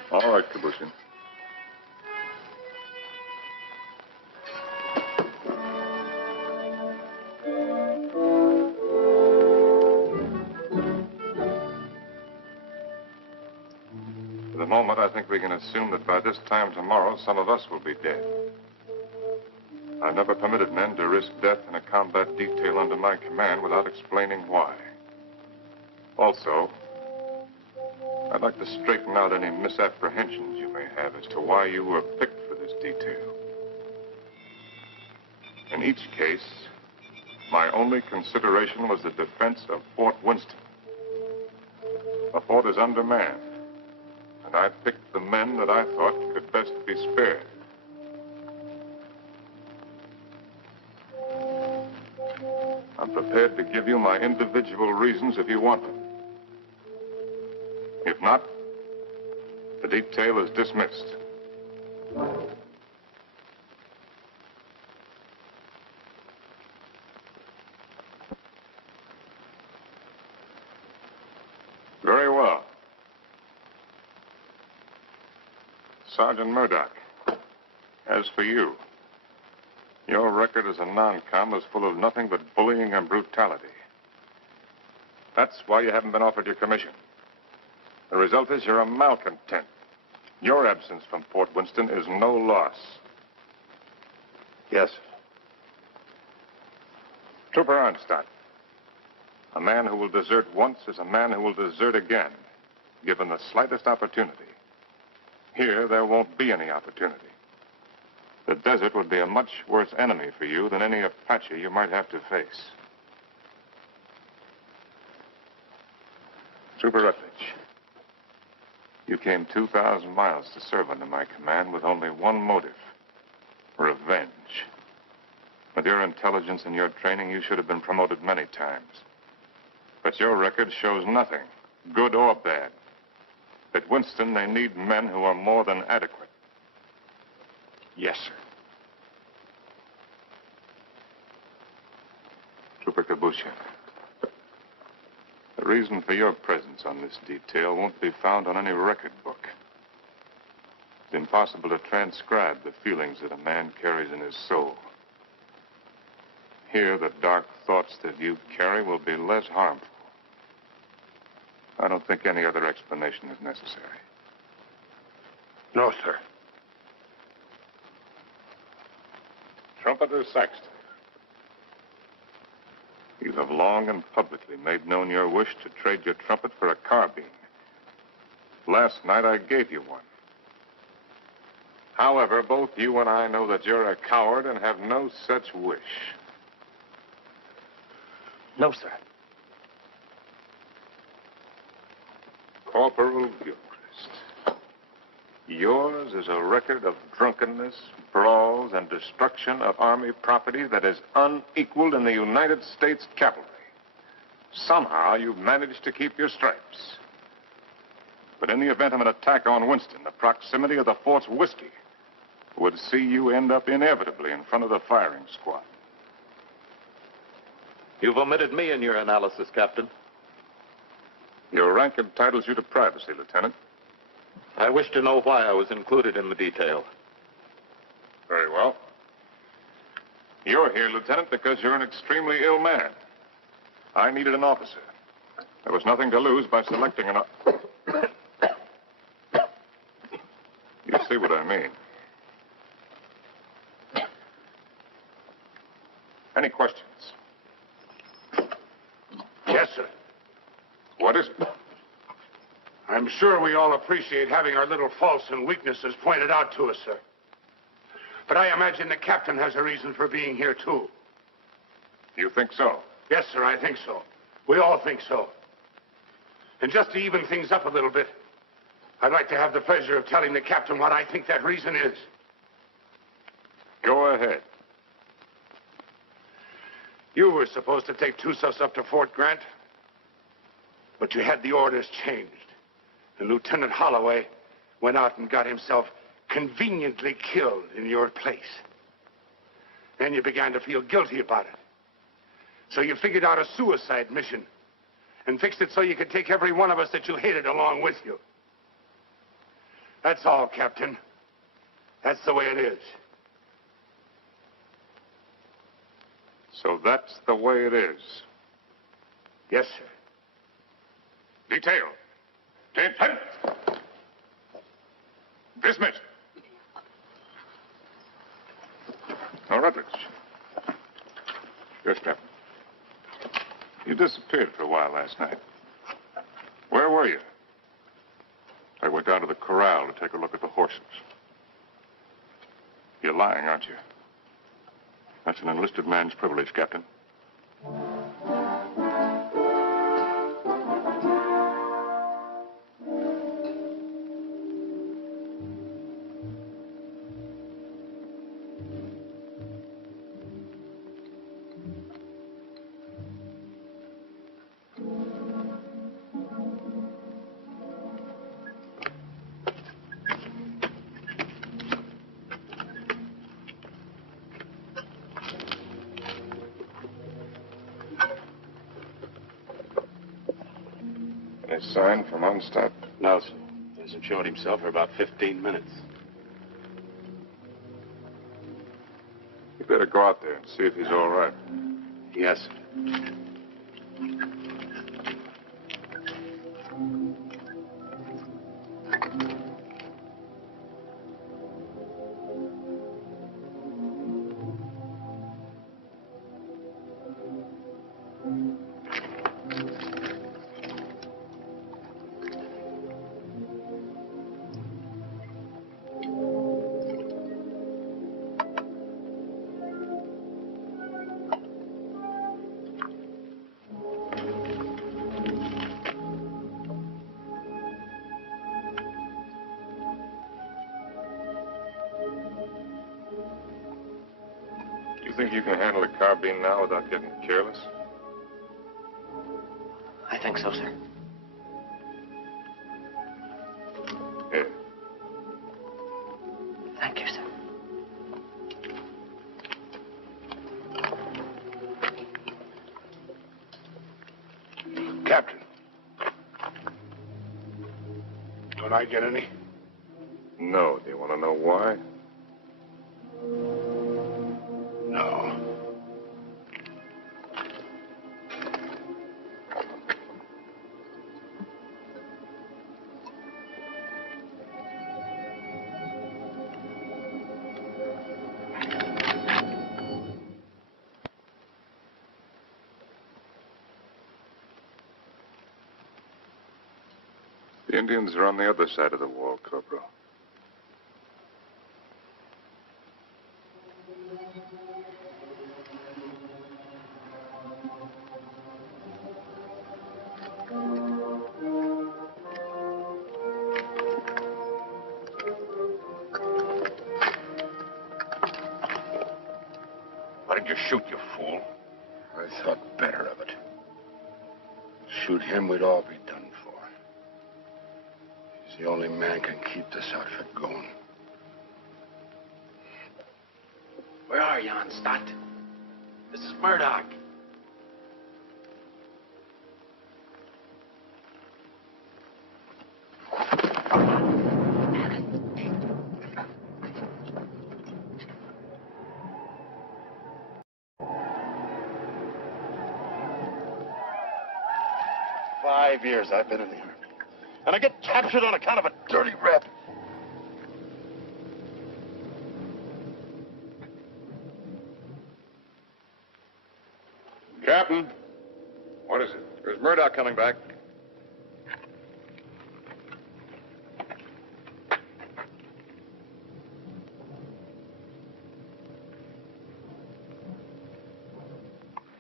All right, Kabushin. For the moment, I think we can assume that by this time tomorrow, some of us will be dead. I've never permitted men to risk death in a combat detail under my command without explaining why. Also, I'd like to straighten out any misapprehensions you may have as to why you were picked for this detail. In each case, my only consideration was the defense of Fort Winston. The fort is undermanned, and I picked the men that I thought could best be spared. I'm prepared to give you my individual reasons if you want them. If not, the detail is dismissed. Very well. Sergeant Murdoch, as for you, your record as a non-com is full of nothing but bullying and brutality. That's why you haven't been offered your commission. The result is you're a malcontent. Your absence from Fort Winston is no loss. Yes. Trooper Arnstadt. A man who will desert once is a man who will desert again, given the slightest opportunity. Here, there won't be any opportunity. The desert would be a much worse enemy for you than any Apache you might have to face. Trooper Rutledge, you came 2,000 miles to serve under my command with only one motive: revenge. With your intelligence and your training, you should have been promoted many times. But your record shows nothing, good or bad. At Winston, they need men who are more than adequate. Yes, sir. Trooper Kabusha, the reason for your presence on this detail won't be found on any record book. It's impossible to transcribe the feelings that a man carries in his soul. Here, the dark thoughts that you carry will be less harmful. I don't think any other explanation is necessary. No, sir. Trumpeter Saxton, you have long and publicly made known your wish to trade your trumpet for a carbine. Last night, I gave you one. However, both you and I know that you're a coward and have no such wish. No, sir. Corporal Gilchrist, yours is a record of drunkenness, brawls, and destruction of Army property that is unequaled in the United States cavalry. Somehow, you've managed to keep your stripes. But in the event of an attack on Winston, the proximity of the fort's whiskey would see you end up inevitably in front of the firing squad. You've omitted me in your analysis, Captain. Your rank entitles you to privacy, Lieutenant. I wish to know why I was included in the detail. Very well. You're here, Lieutenant, because you're an extremely ill man. I needed an officer. There was nothing to lose by selecting an... You see what I mean. Any questions? Yes, sir. What is it? I'm sure we all appreciate having our little faults and weaknesses pointed out to us, sir. But I imagine the captain has a reason for being here, too. You think so? Yes, sir, I think so. We all think so. And just to even things up a little bit, I'd like to have the pleasure of telling the captain what I think that reason is. Go ahead. You were supposed to take Tussos up to Fort Grant, but you had the orders changed. And Lieutenant Holloway went out and got himself conveniently killed in your place. Then you began to feel guilty about it. So you figured out a suicide mission and fixed it so you could take every one of us that you hated along with you. That's all, Captain. That's the way it is. So that's the way it is. Yes, sir. Detail. Lieutenant. Dismissed. Now, Rutledge. Yes, Captain. You disappeared for a while last night. Where were you? I went down to the corral to take a look at the horses. You're lying, aren't you? That's an enlisted man's privilege, Captain. Any sign from Arnstadt? No, sir. He hasn't shown himself for about 15 minutes. You better go out there and see if he's all right. Yes, sir. think you can handle a carbine now without getting careless? I think so, sir. Here. Thank you, sir. Captain. Don't I get any? No. Do you want to know why? No. The Indians are on the other side of the wall, Corporal. Why did you shoot, you fool? I thought better of it. Shoot him, we'd all be done for. He's the only man can keep this outfit going. Where are you, Stott? This is Murdoch. "5 years I've been in the Army. And I get captured on account of a dirty rep. Captain, what is it? There's Murdoch coming back.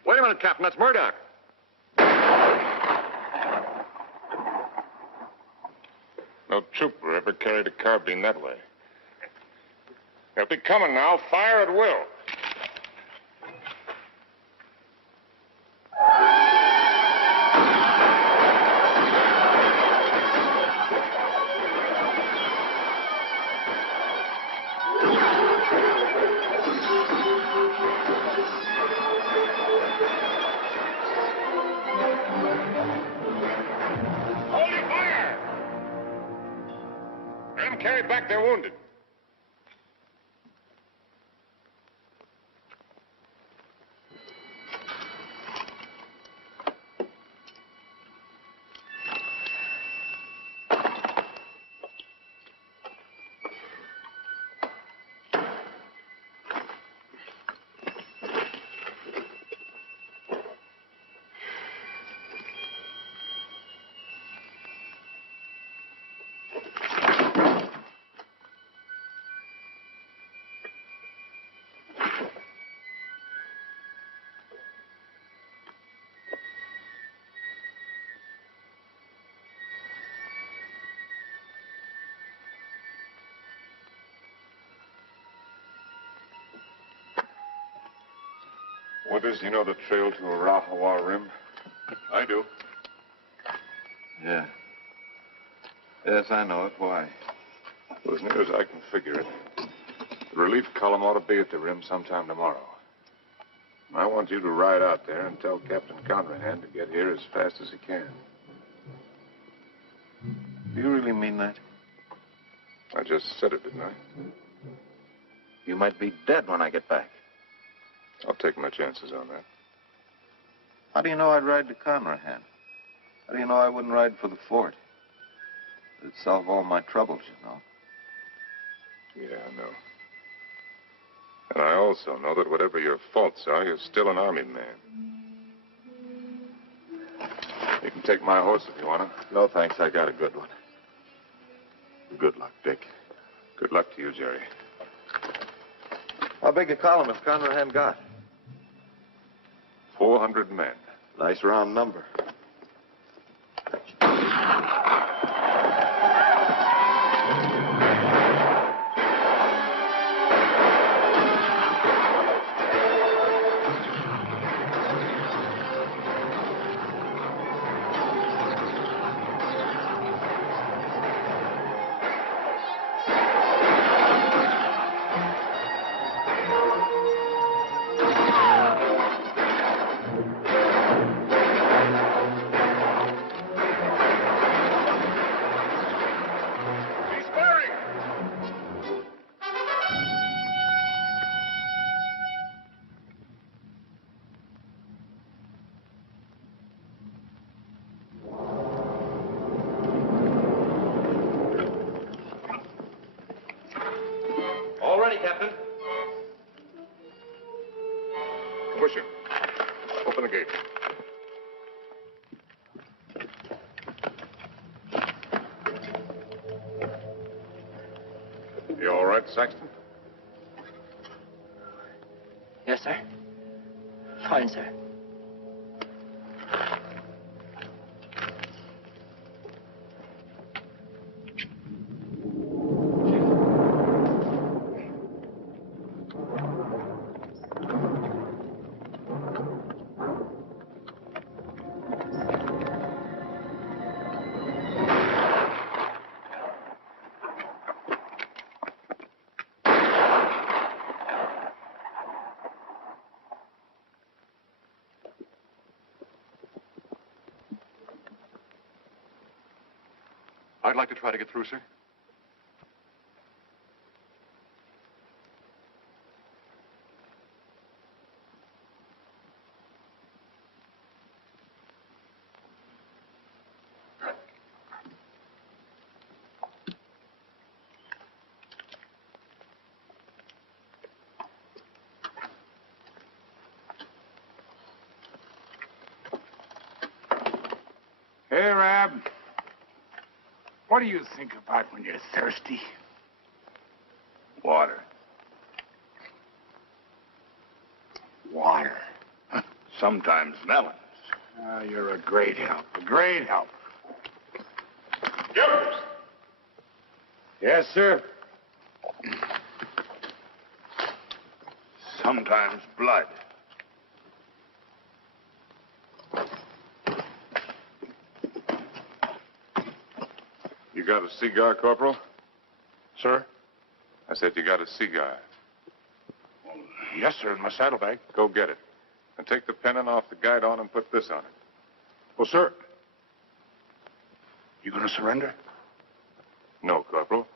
Wait a minute, Captain. That's Murdoch. No trooper ever carried a carbine that way. They'll be coming now. Fire at will. Holding fire! Men carried back their wounded. Withers, you know the trail to Arapawa Rim? I do. Yeah. Yes, I know it. Why? Well, as near as I can figure it, the relief column ought to be at the rim sometime tomorrow. I want you to ride out there and tell Captain Conrahan to get here as fast as he can. Do you really mean that? I just said it, didn't I? You might be dead when I get back. I'll take my chances on that. How do you know I'd ride to Conrahan? How do you know I wouldn't ride for the fort? It'd solve all my troubles, you know. Yeah, I know. And I also know that whatever your faults are, you're still an Army man. You can take my horse if you want to. No, thanks. I got a good one. Good luck, Dick. Good luck to you, Jerry. How big a column has Conrahan got? 400 men. Nice round number. push him. Open the gate. You all right, Saxton? Yes, sir. Fine, sir. I'd like to try to get through, sir. Hey, Rab. What do you think about when you're thirsty? Water. Water. Sometimes melons. Ah, you're a great help. A great help. Jeffers! Yes, sir. Sometimes blood. You got a cigar, Corporal? Sir? I said you got a cigar. Yes, sir, in my saddlebag. Go get it. And take the pennant off the guidon and put this on it. Well, sir, you gonna surrender? No, Corporal.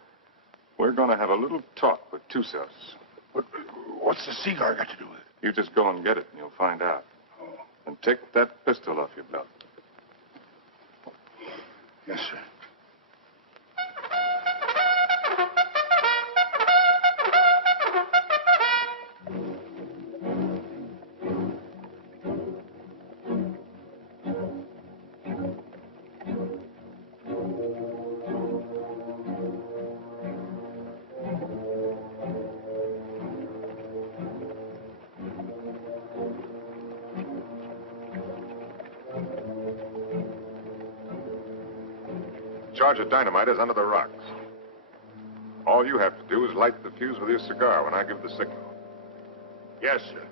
We're going to have a little talk with Tussos. What's the cigar got to do with it? You just go and get it, and you'll find out. Oh. And take that pistol off your belt. Yes, sir. Charge of dynamite is under the rocks. All you have to do is light the fuse with your cigar when I give the signal. Yes, sir.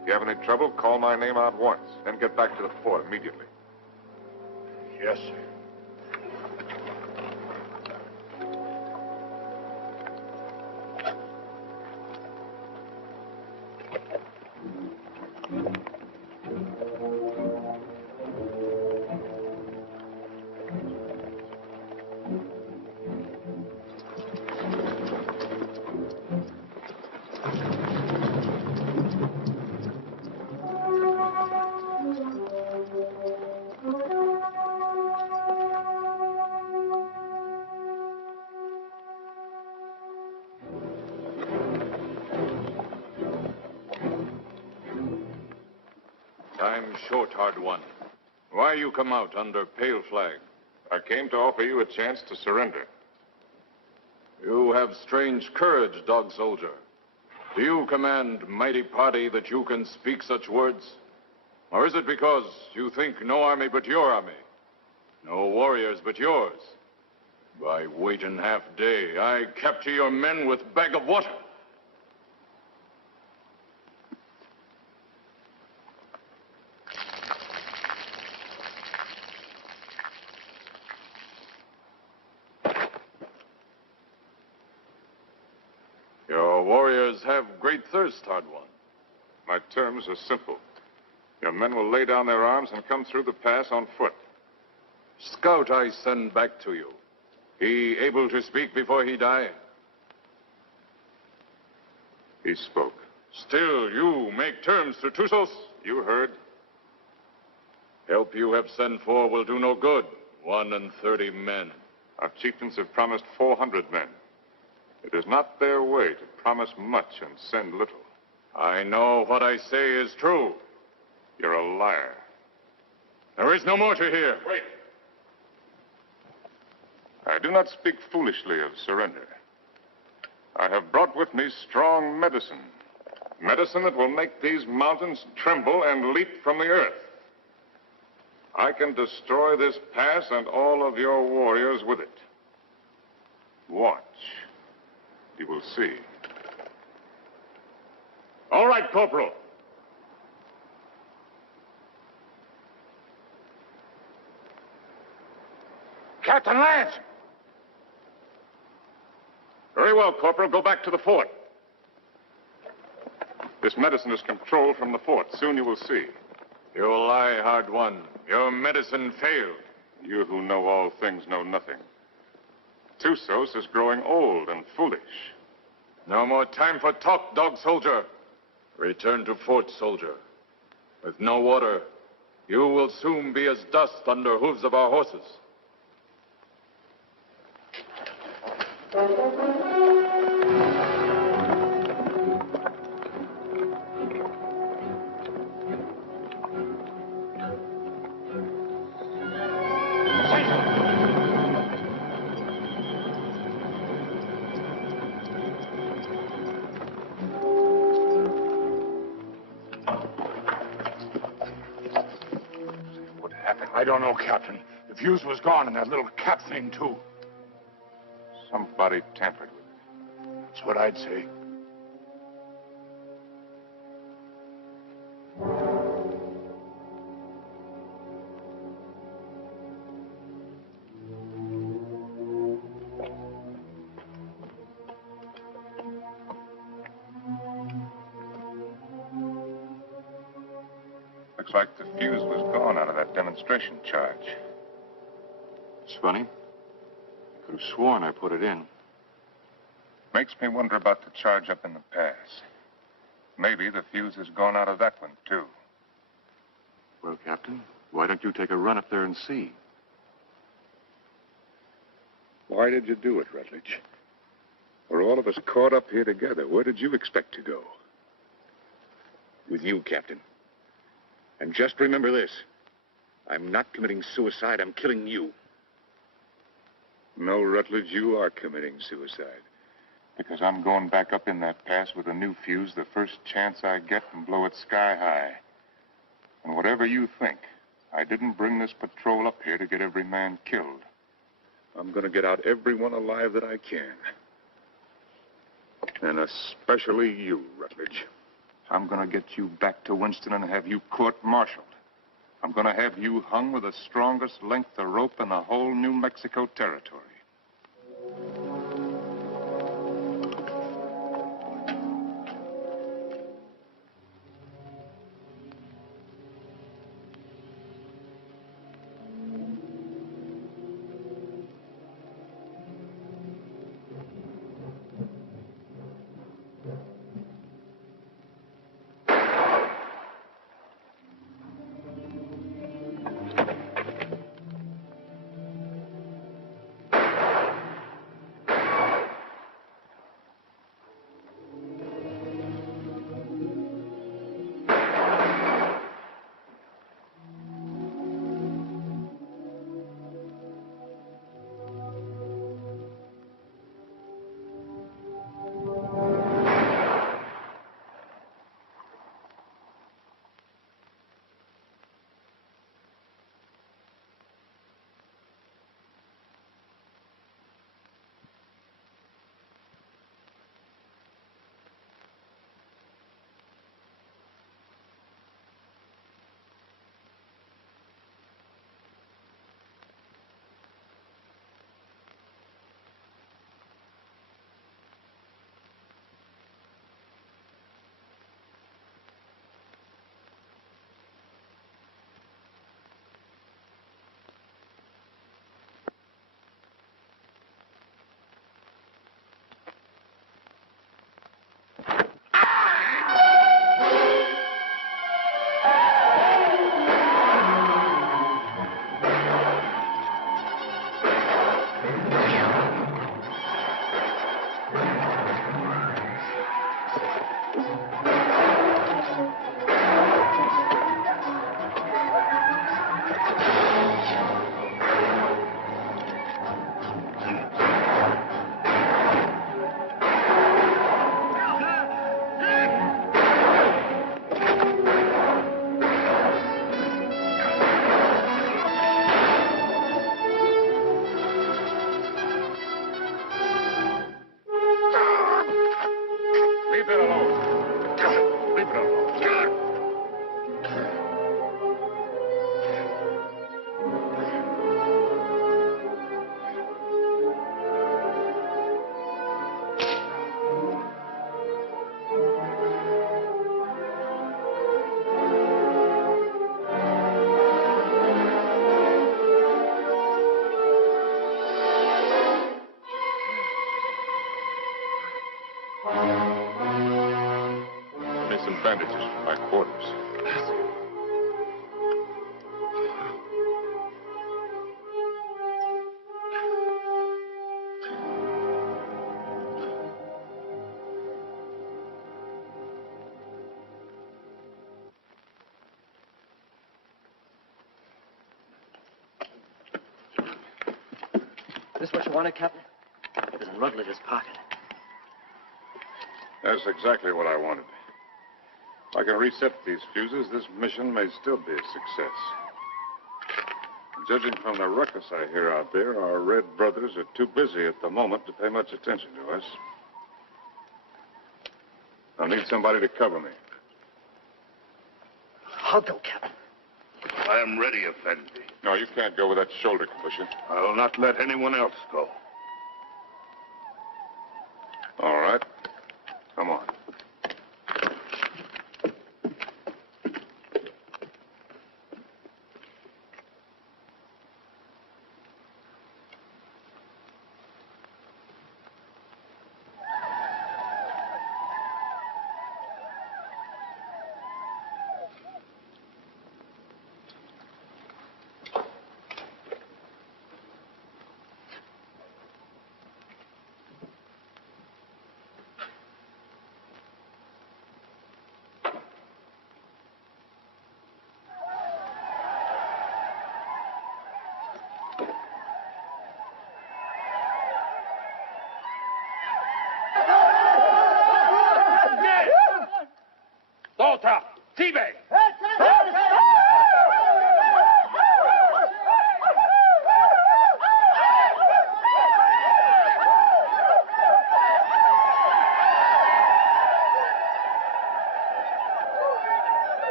If you have any trouble, call my name out once, then get back to the fort immediately. Yes, sir. Time's short, hard one. Why you come out under pale flag? I came to offer you a chance to surrender. You have strange courage, dog soldier. Do you command mighty party that you can speak such words? Or is it because you think no army but your army? No warriors but yours? By waiting half day, I capture your men with bag of water. Your warriors have great thirst, hard one. My terms are simple. Your men will lay down their arms and come through the pass on foot. Scout I send back to you. He able to speak before he die? He spoke. Still, you make terms to Tussos? You heard. Help you have sent for will do no good. 31 men. Our chieftains have promised 400 men. It is not their way to promise much and send little. I know what I say is true. You're a liar. There is no more to hear. Wait. I do not speak foolishly of surrender. I have brought with me strong medicine. Medicine that will make these mountains tremble and leap from the earth. I can destroy this pass and all of your warriors with it. Watch. You will see. All right, Corporal. Captain Lance! Very well, Corporal. Go back to the fort. This medicine is controlled from the fort. Soon you will see. You lie, hard one. Your medicine failed. You who know all things know nothing. Tusos is growing old and foolish. No more time for talk, dog soldier. Return to fort, soldier. With no water, you will soon be as dust under hooves of our horses. I don't know, Captain. The fuse was gone and that little cap thing, too. Somebody tampered with it. That's what I'd say. Looks like the fuse was gone out of that demonstration charge. It's funny. I could have sworn I put it in. Makes me wonder about the charge up in the pass. Maybe the fuse has gone out of that one, too. Well, Captain, why don't you take a run up there and see? Why did you do it, Rutledge? We're all of us caught up here together. Where did you expect to go? With you, Captain. And just remember this. I'm not committing suicide. I'm killing you. No, Rutledge, you are committing suicide. Because I'm going back up in that pass with a new fuse the first chance I get and blow it sky high. And whatever you think, I didn't bring this patrol up here to get every man killed. I'm going to get out everyone alive that I can. And especially you, Rutledge. I'm going to get you back to Winston and have you court-martialed. I'm going to have you hung with the strongest length of rope in the whole New Mexico territory. Give me some bandages for my quarters. This what you wanted, Captain? There's a Rutledge's pocket. That's exactly what I wanted. If I can reset these fuses, this mission may still be a success. Judging from the ruckus I hear out there, our Red brothers are too busy at the moment to pay much attention to us. I'll need somebody to cover me. I'll go, Captain. I am ready, Effendi. No, you can't go with that shoulder concussion. I will not let anyone else go. All right. Come on. Volta! T-Bag!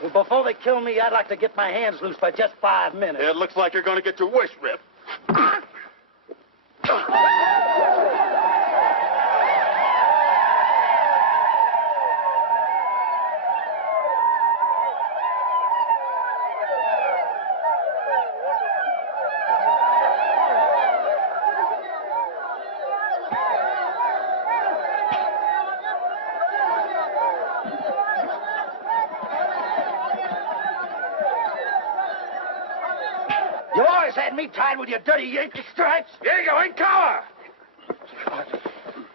Well, before they kill me, I'd like to get my hands loose for just 5 minutes. It looks like you're going to get your wish ripped. You always had me tied with your dirty Yankee stripes. Here you go, in cover!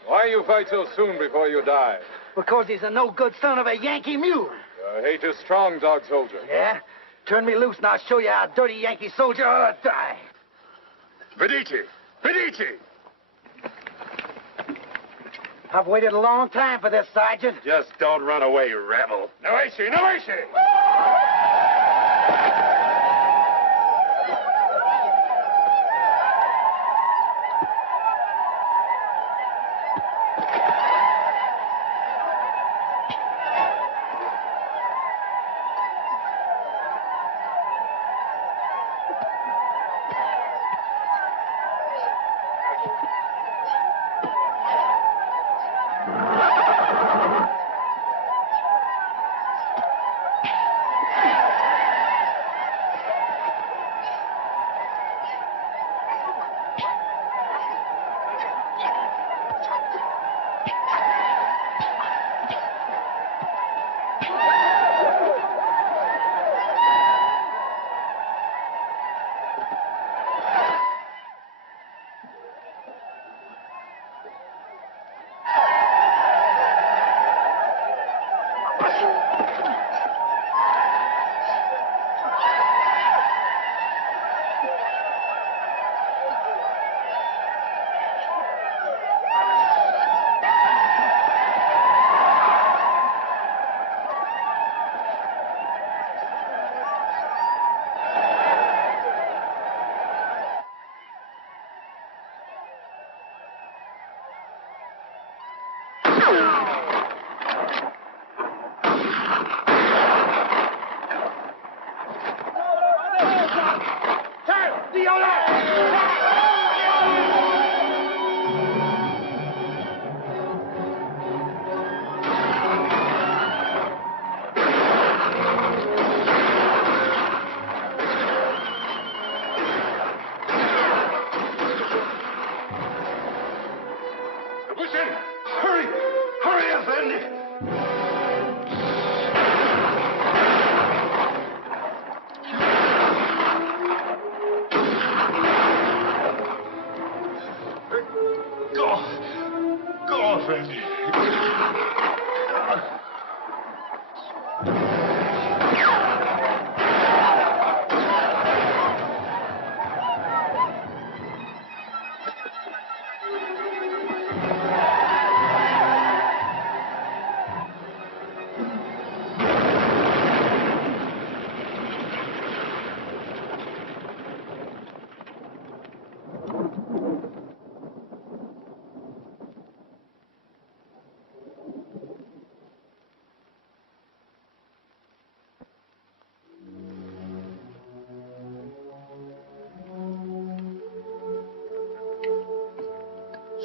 Why you fight so soon before you die? Because he's a no-good son of a Yankee mule. Your hate is strong, dog soldier. Yeah? Turn me loose and I'll show you how a dirty Yankee soldier ought to die. Medici! Medici! I've waited a long time for this, Sergeant. Just don't run away, rebel. No issue, no issue!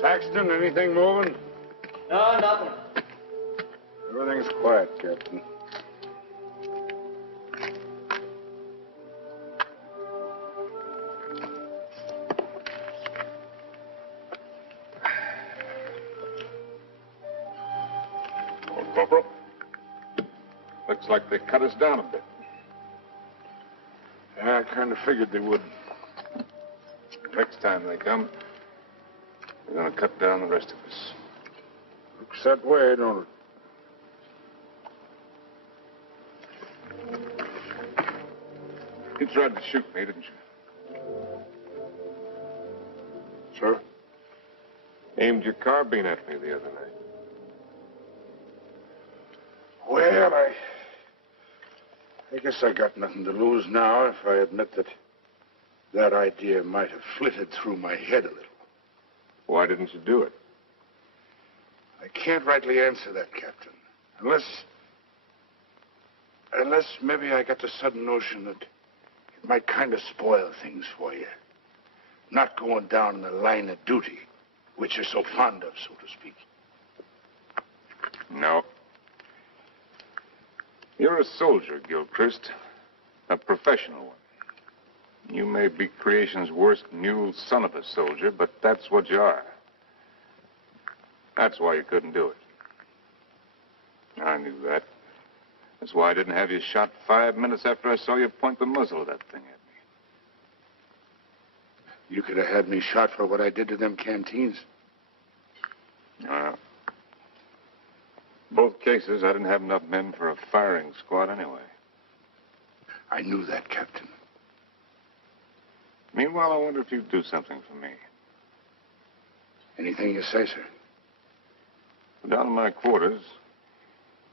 Saxton, anything moving? No, nothing. Everything's quiet, Captain. Old Corporal, looks like they cut us down a bit. Yeah, I kind of figured they would. Next time they come, they're going to cut down the rest of us. Looks that way, don't it? You tried to shoot me, didn't you? Sir? Aimed your carbine at me the other night. Well, I guess I got nothing to lose now if I admit that idea might have flitted through my head a little. Why didn't you do it? I can't rightly answer that, Captain. Unless maybe I got the sudden notion that it might kind of spoil things for you. Not going down in the line of duty, which you're so fond of, so to speak. No. You're a soldier, Gilchrist. A professional one. You may be creation's worst mule son of a soldier, but that's what you are. That's why you couldn't do it. I knew that. That's why I didn't have you shot 5 minutes after I saw you point the muzzle of that thing at me. You could have had me shot for what I did to them canteens. Both cases, I didn't have enough men for a firing squad anyway. I knew that, Captain. Meanwhile, I wonder if you'd do something for me. Anything you say, sir. Down in my quarters,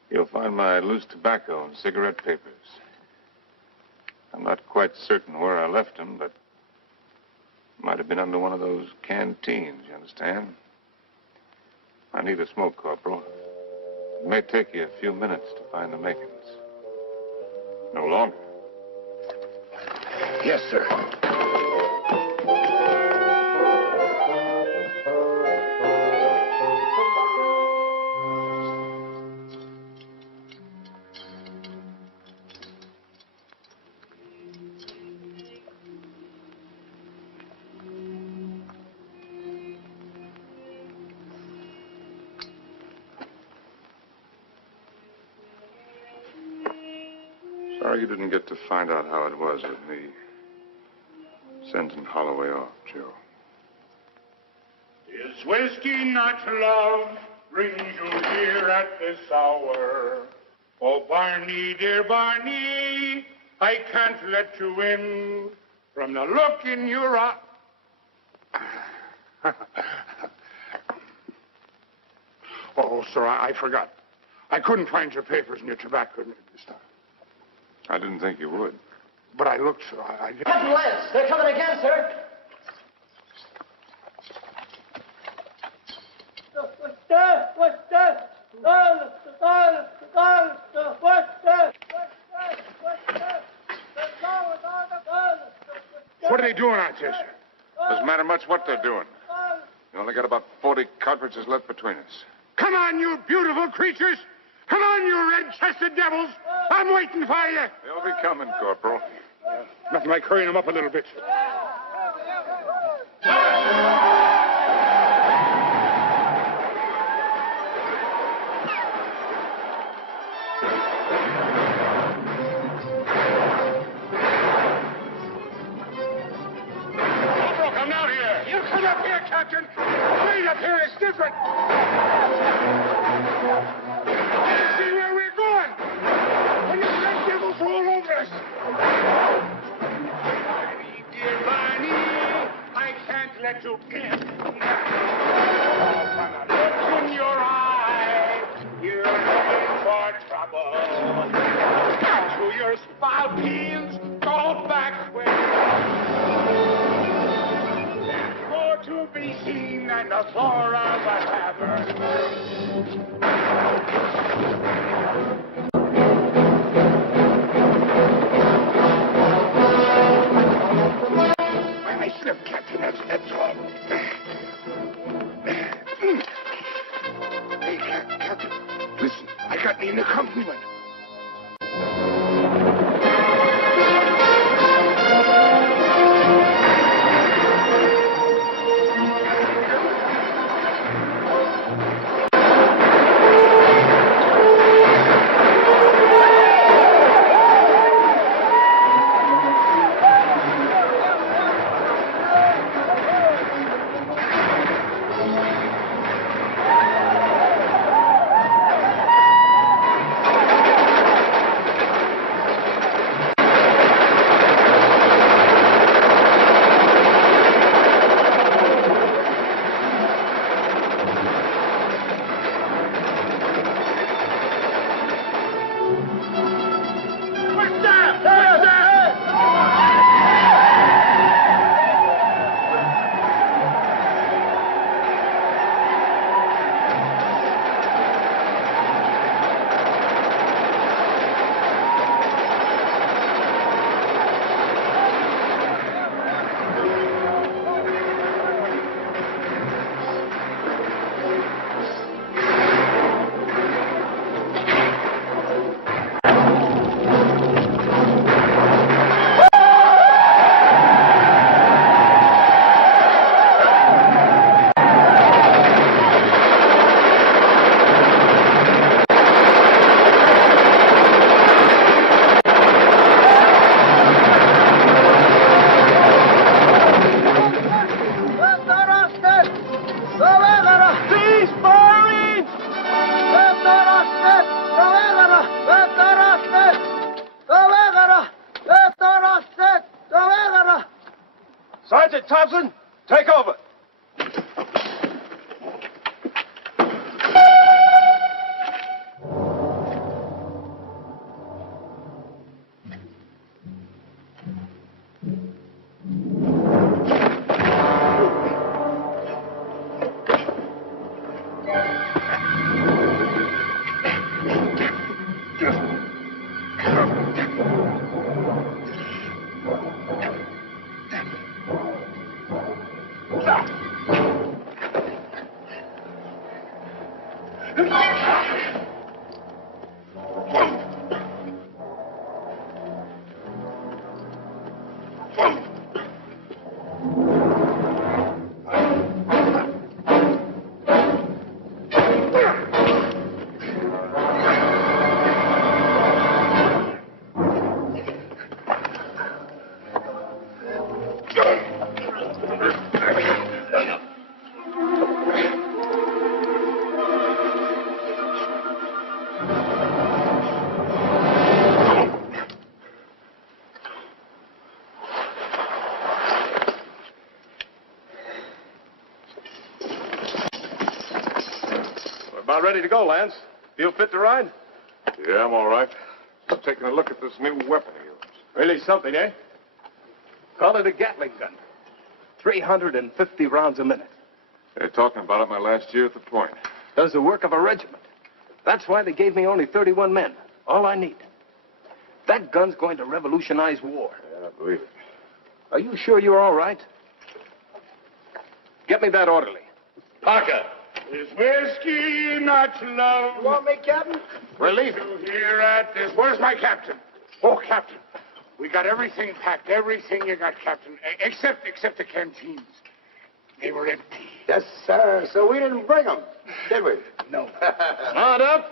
you'll find my loose tobacco and cigarette papers. I'm not quite certain where I left them, but might have been under one of those canteens, you understand? I need a smoke, Corporal. It may take you a few minutes to find the makings. No longer. Yes, sir. Sorry you didn't get to find out how it was with me sending Holloway off, Joe. Is whiskey not love brings you here at this hour? Oh, Barney, dear Barney, I can't let you in from the look in your eye. Oh, sir, I forgot. I couldn't find your papers and your tobacco this time. I didn't think you would. But I looked, sir. Captain Lance, they're coming again, sir. What are they doing out there, sir? Doesn't matter much what they're doing. We only got about 40 cartridges left between us. Come on, you beautiful creatures! Come on, you red-chested devils! I'm waiting for you! They'll be coming, Corporal. Nothing like hurrying them up a little bit. Corporal, come down here. You come up here, Captain! Straight up here is different! See where we're going! When the red devils roll over us! Dear Barney, I can't let you in. From the look in your eye, you're in for trouble. To your spalpeens, go back where there's more to be seen than the floor of a tavern. I slipped, Captain, that's all. Sergeant Thompson, take over. About ready to go, Lance. Feel fit to ride? Yeah, I'm all right. Just taking a look at this new weapon of yours. Really something, eh? Call it a Gatling gun. 350 rounds a minute. They're talking about it my last year at the point. Does the work of a regiment. That's why they gave me only 31 men. All I need. That gun's going to revolutionize war. Yeah, I believe it. Are you sure you're all right? Get me that orderly. Parker. Is whiskey not love? You want me, Captain? We're leaving. Here at this. Where's my captain? Oh, Captain. We got everything packed. Everything you got, Captain. Except the canteens. They were empty. Yes, sir. So we didn't bring them, did we? No. Not up.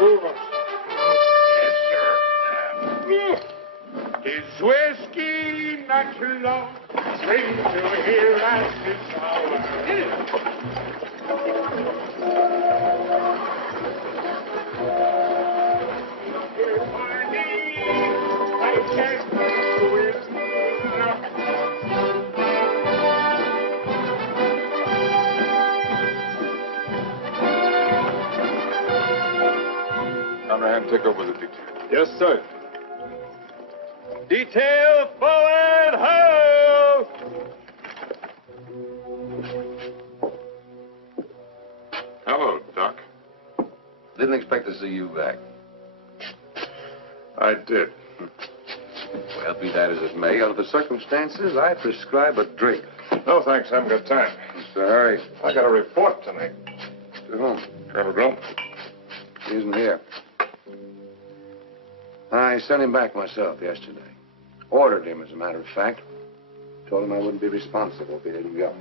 Move us. Yes, sir. Is whiskey not love? Bring to here at this hour. Conrad, take over the detail. Yes, sir. Detail forward, ho! Hello, Doc. Didn't expect to see you back. I did. Well, be that as it may, under the circumstances, I prescribe a drink. No, thanks. I haven't got time. Mr. Harry. I got a report to make. To whom? Colonel Grump. He isn't here. I sent him back myself yesterday. Ordered him, as a matter of fact. Told him I wouldn't be responsible if he didn't go.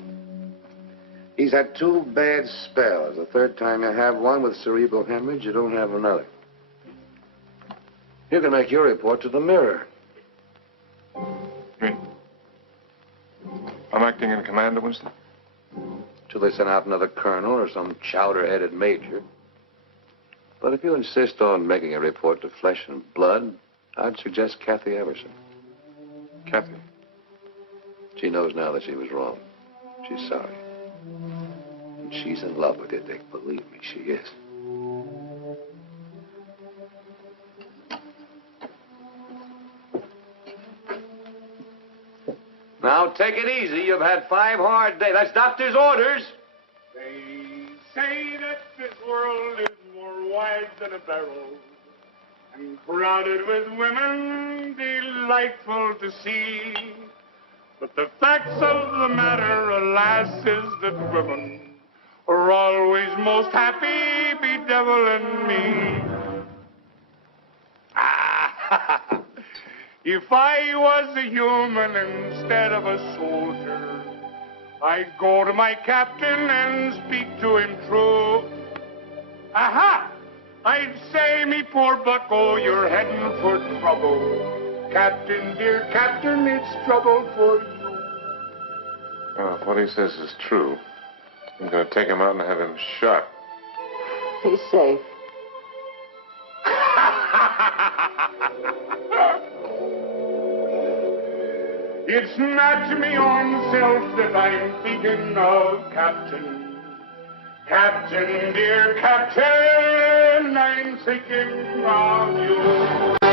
He's had 2 bad spells. The third time you have one with cerebral hemorrhage, you don't have another. You can make your report to the Mirror. Me? I'm acting in command, Winston? Till they send out another colonel or some chowder-headed major. But if you insist on making a report to Flesh and Blood, I'd suggest Kathy Everson. Kathy? She knows now that she was wrong. She's sorry. And she's in love with you, Dick. Believe me, she is. Now, take it easy. You've had 5 hard days. That's doctor's orders. They say that this world is more wide than a barrel, and crowded with women delightful to see. But the facts of the matter, alas, is that women are always most happy bedeviling me. If I was a human instead of a soldier, I'd go to my captain and speak to him true. Aha! I'd say, me poor bucko, you're heading for trouble. Captain, dear captain, it's trouble for you. Well, if what he says is true, I'm going to take him out and have him shot. He's safe. It's not me own self that I'm thinking of, Captain. Captain, dear Captain, I'm thinking of you.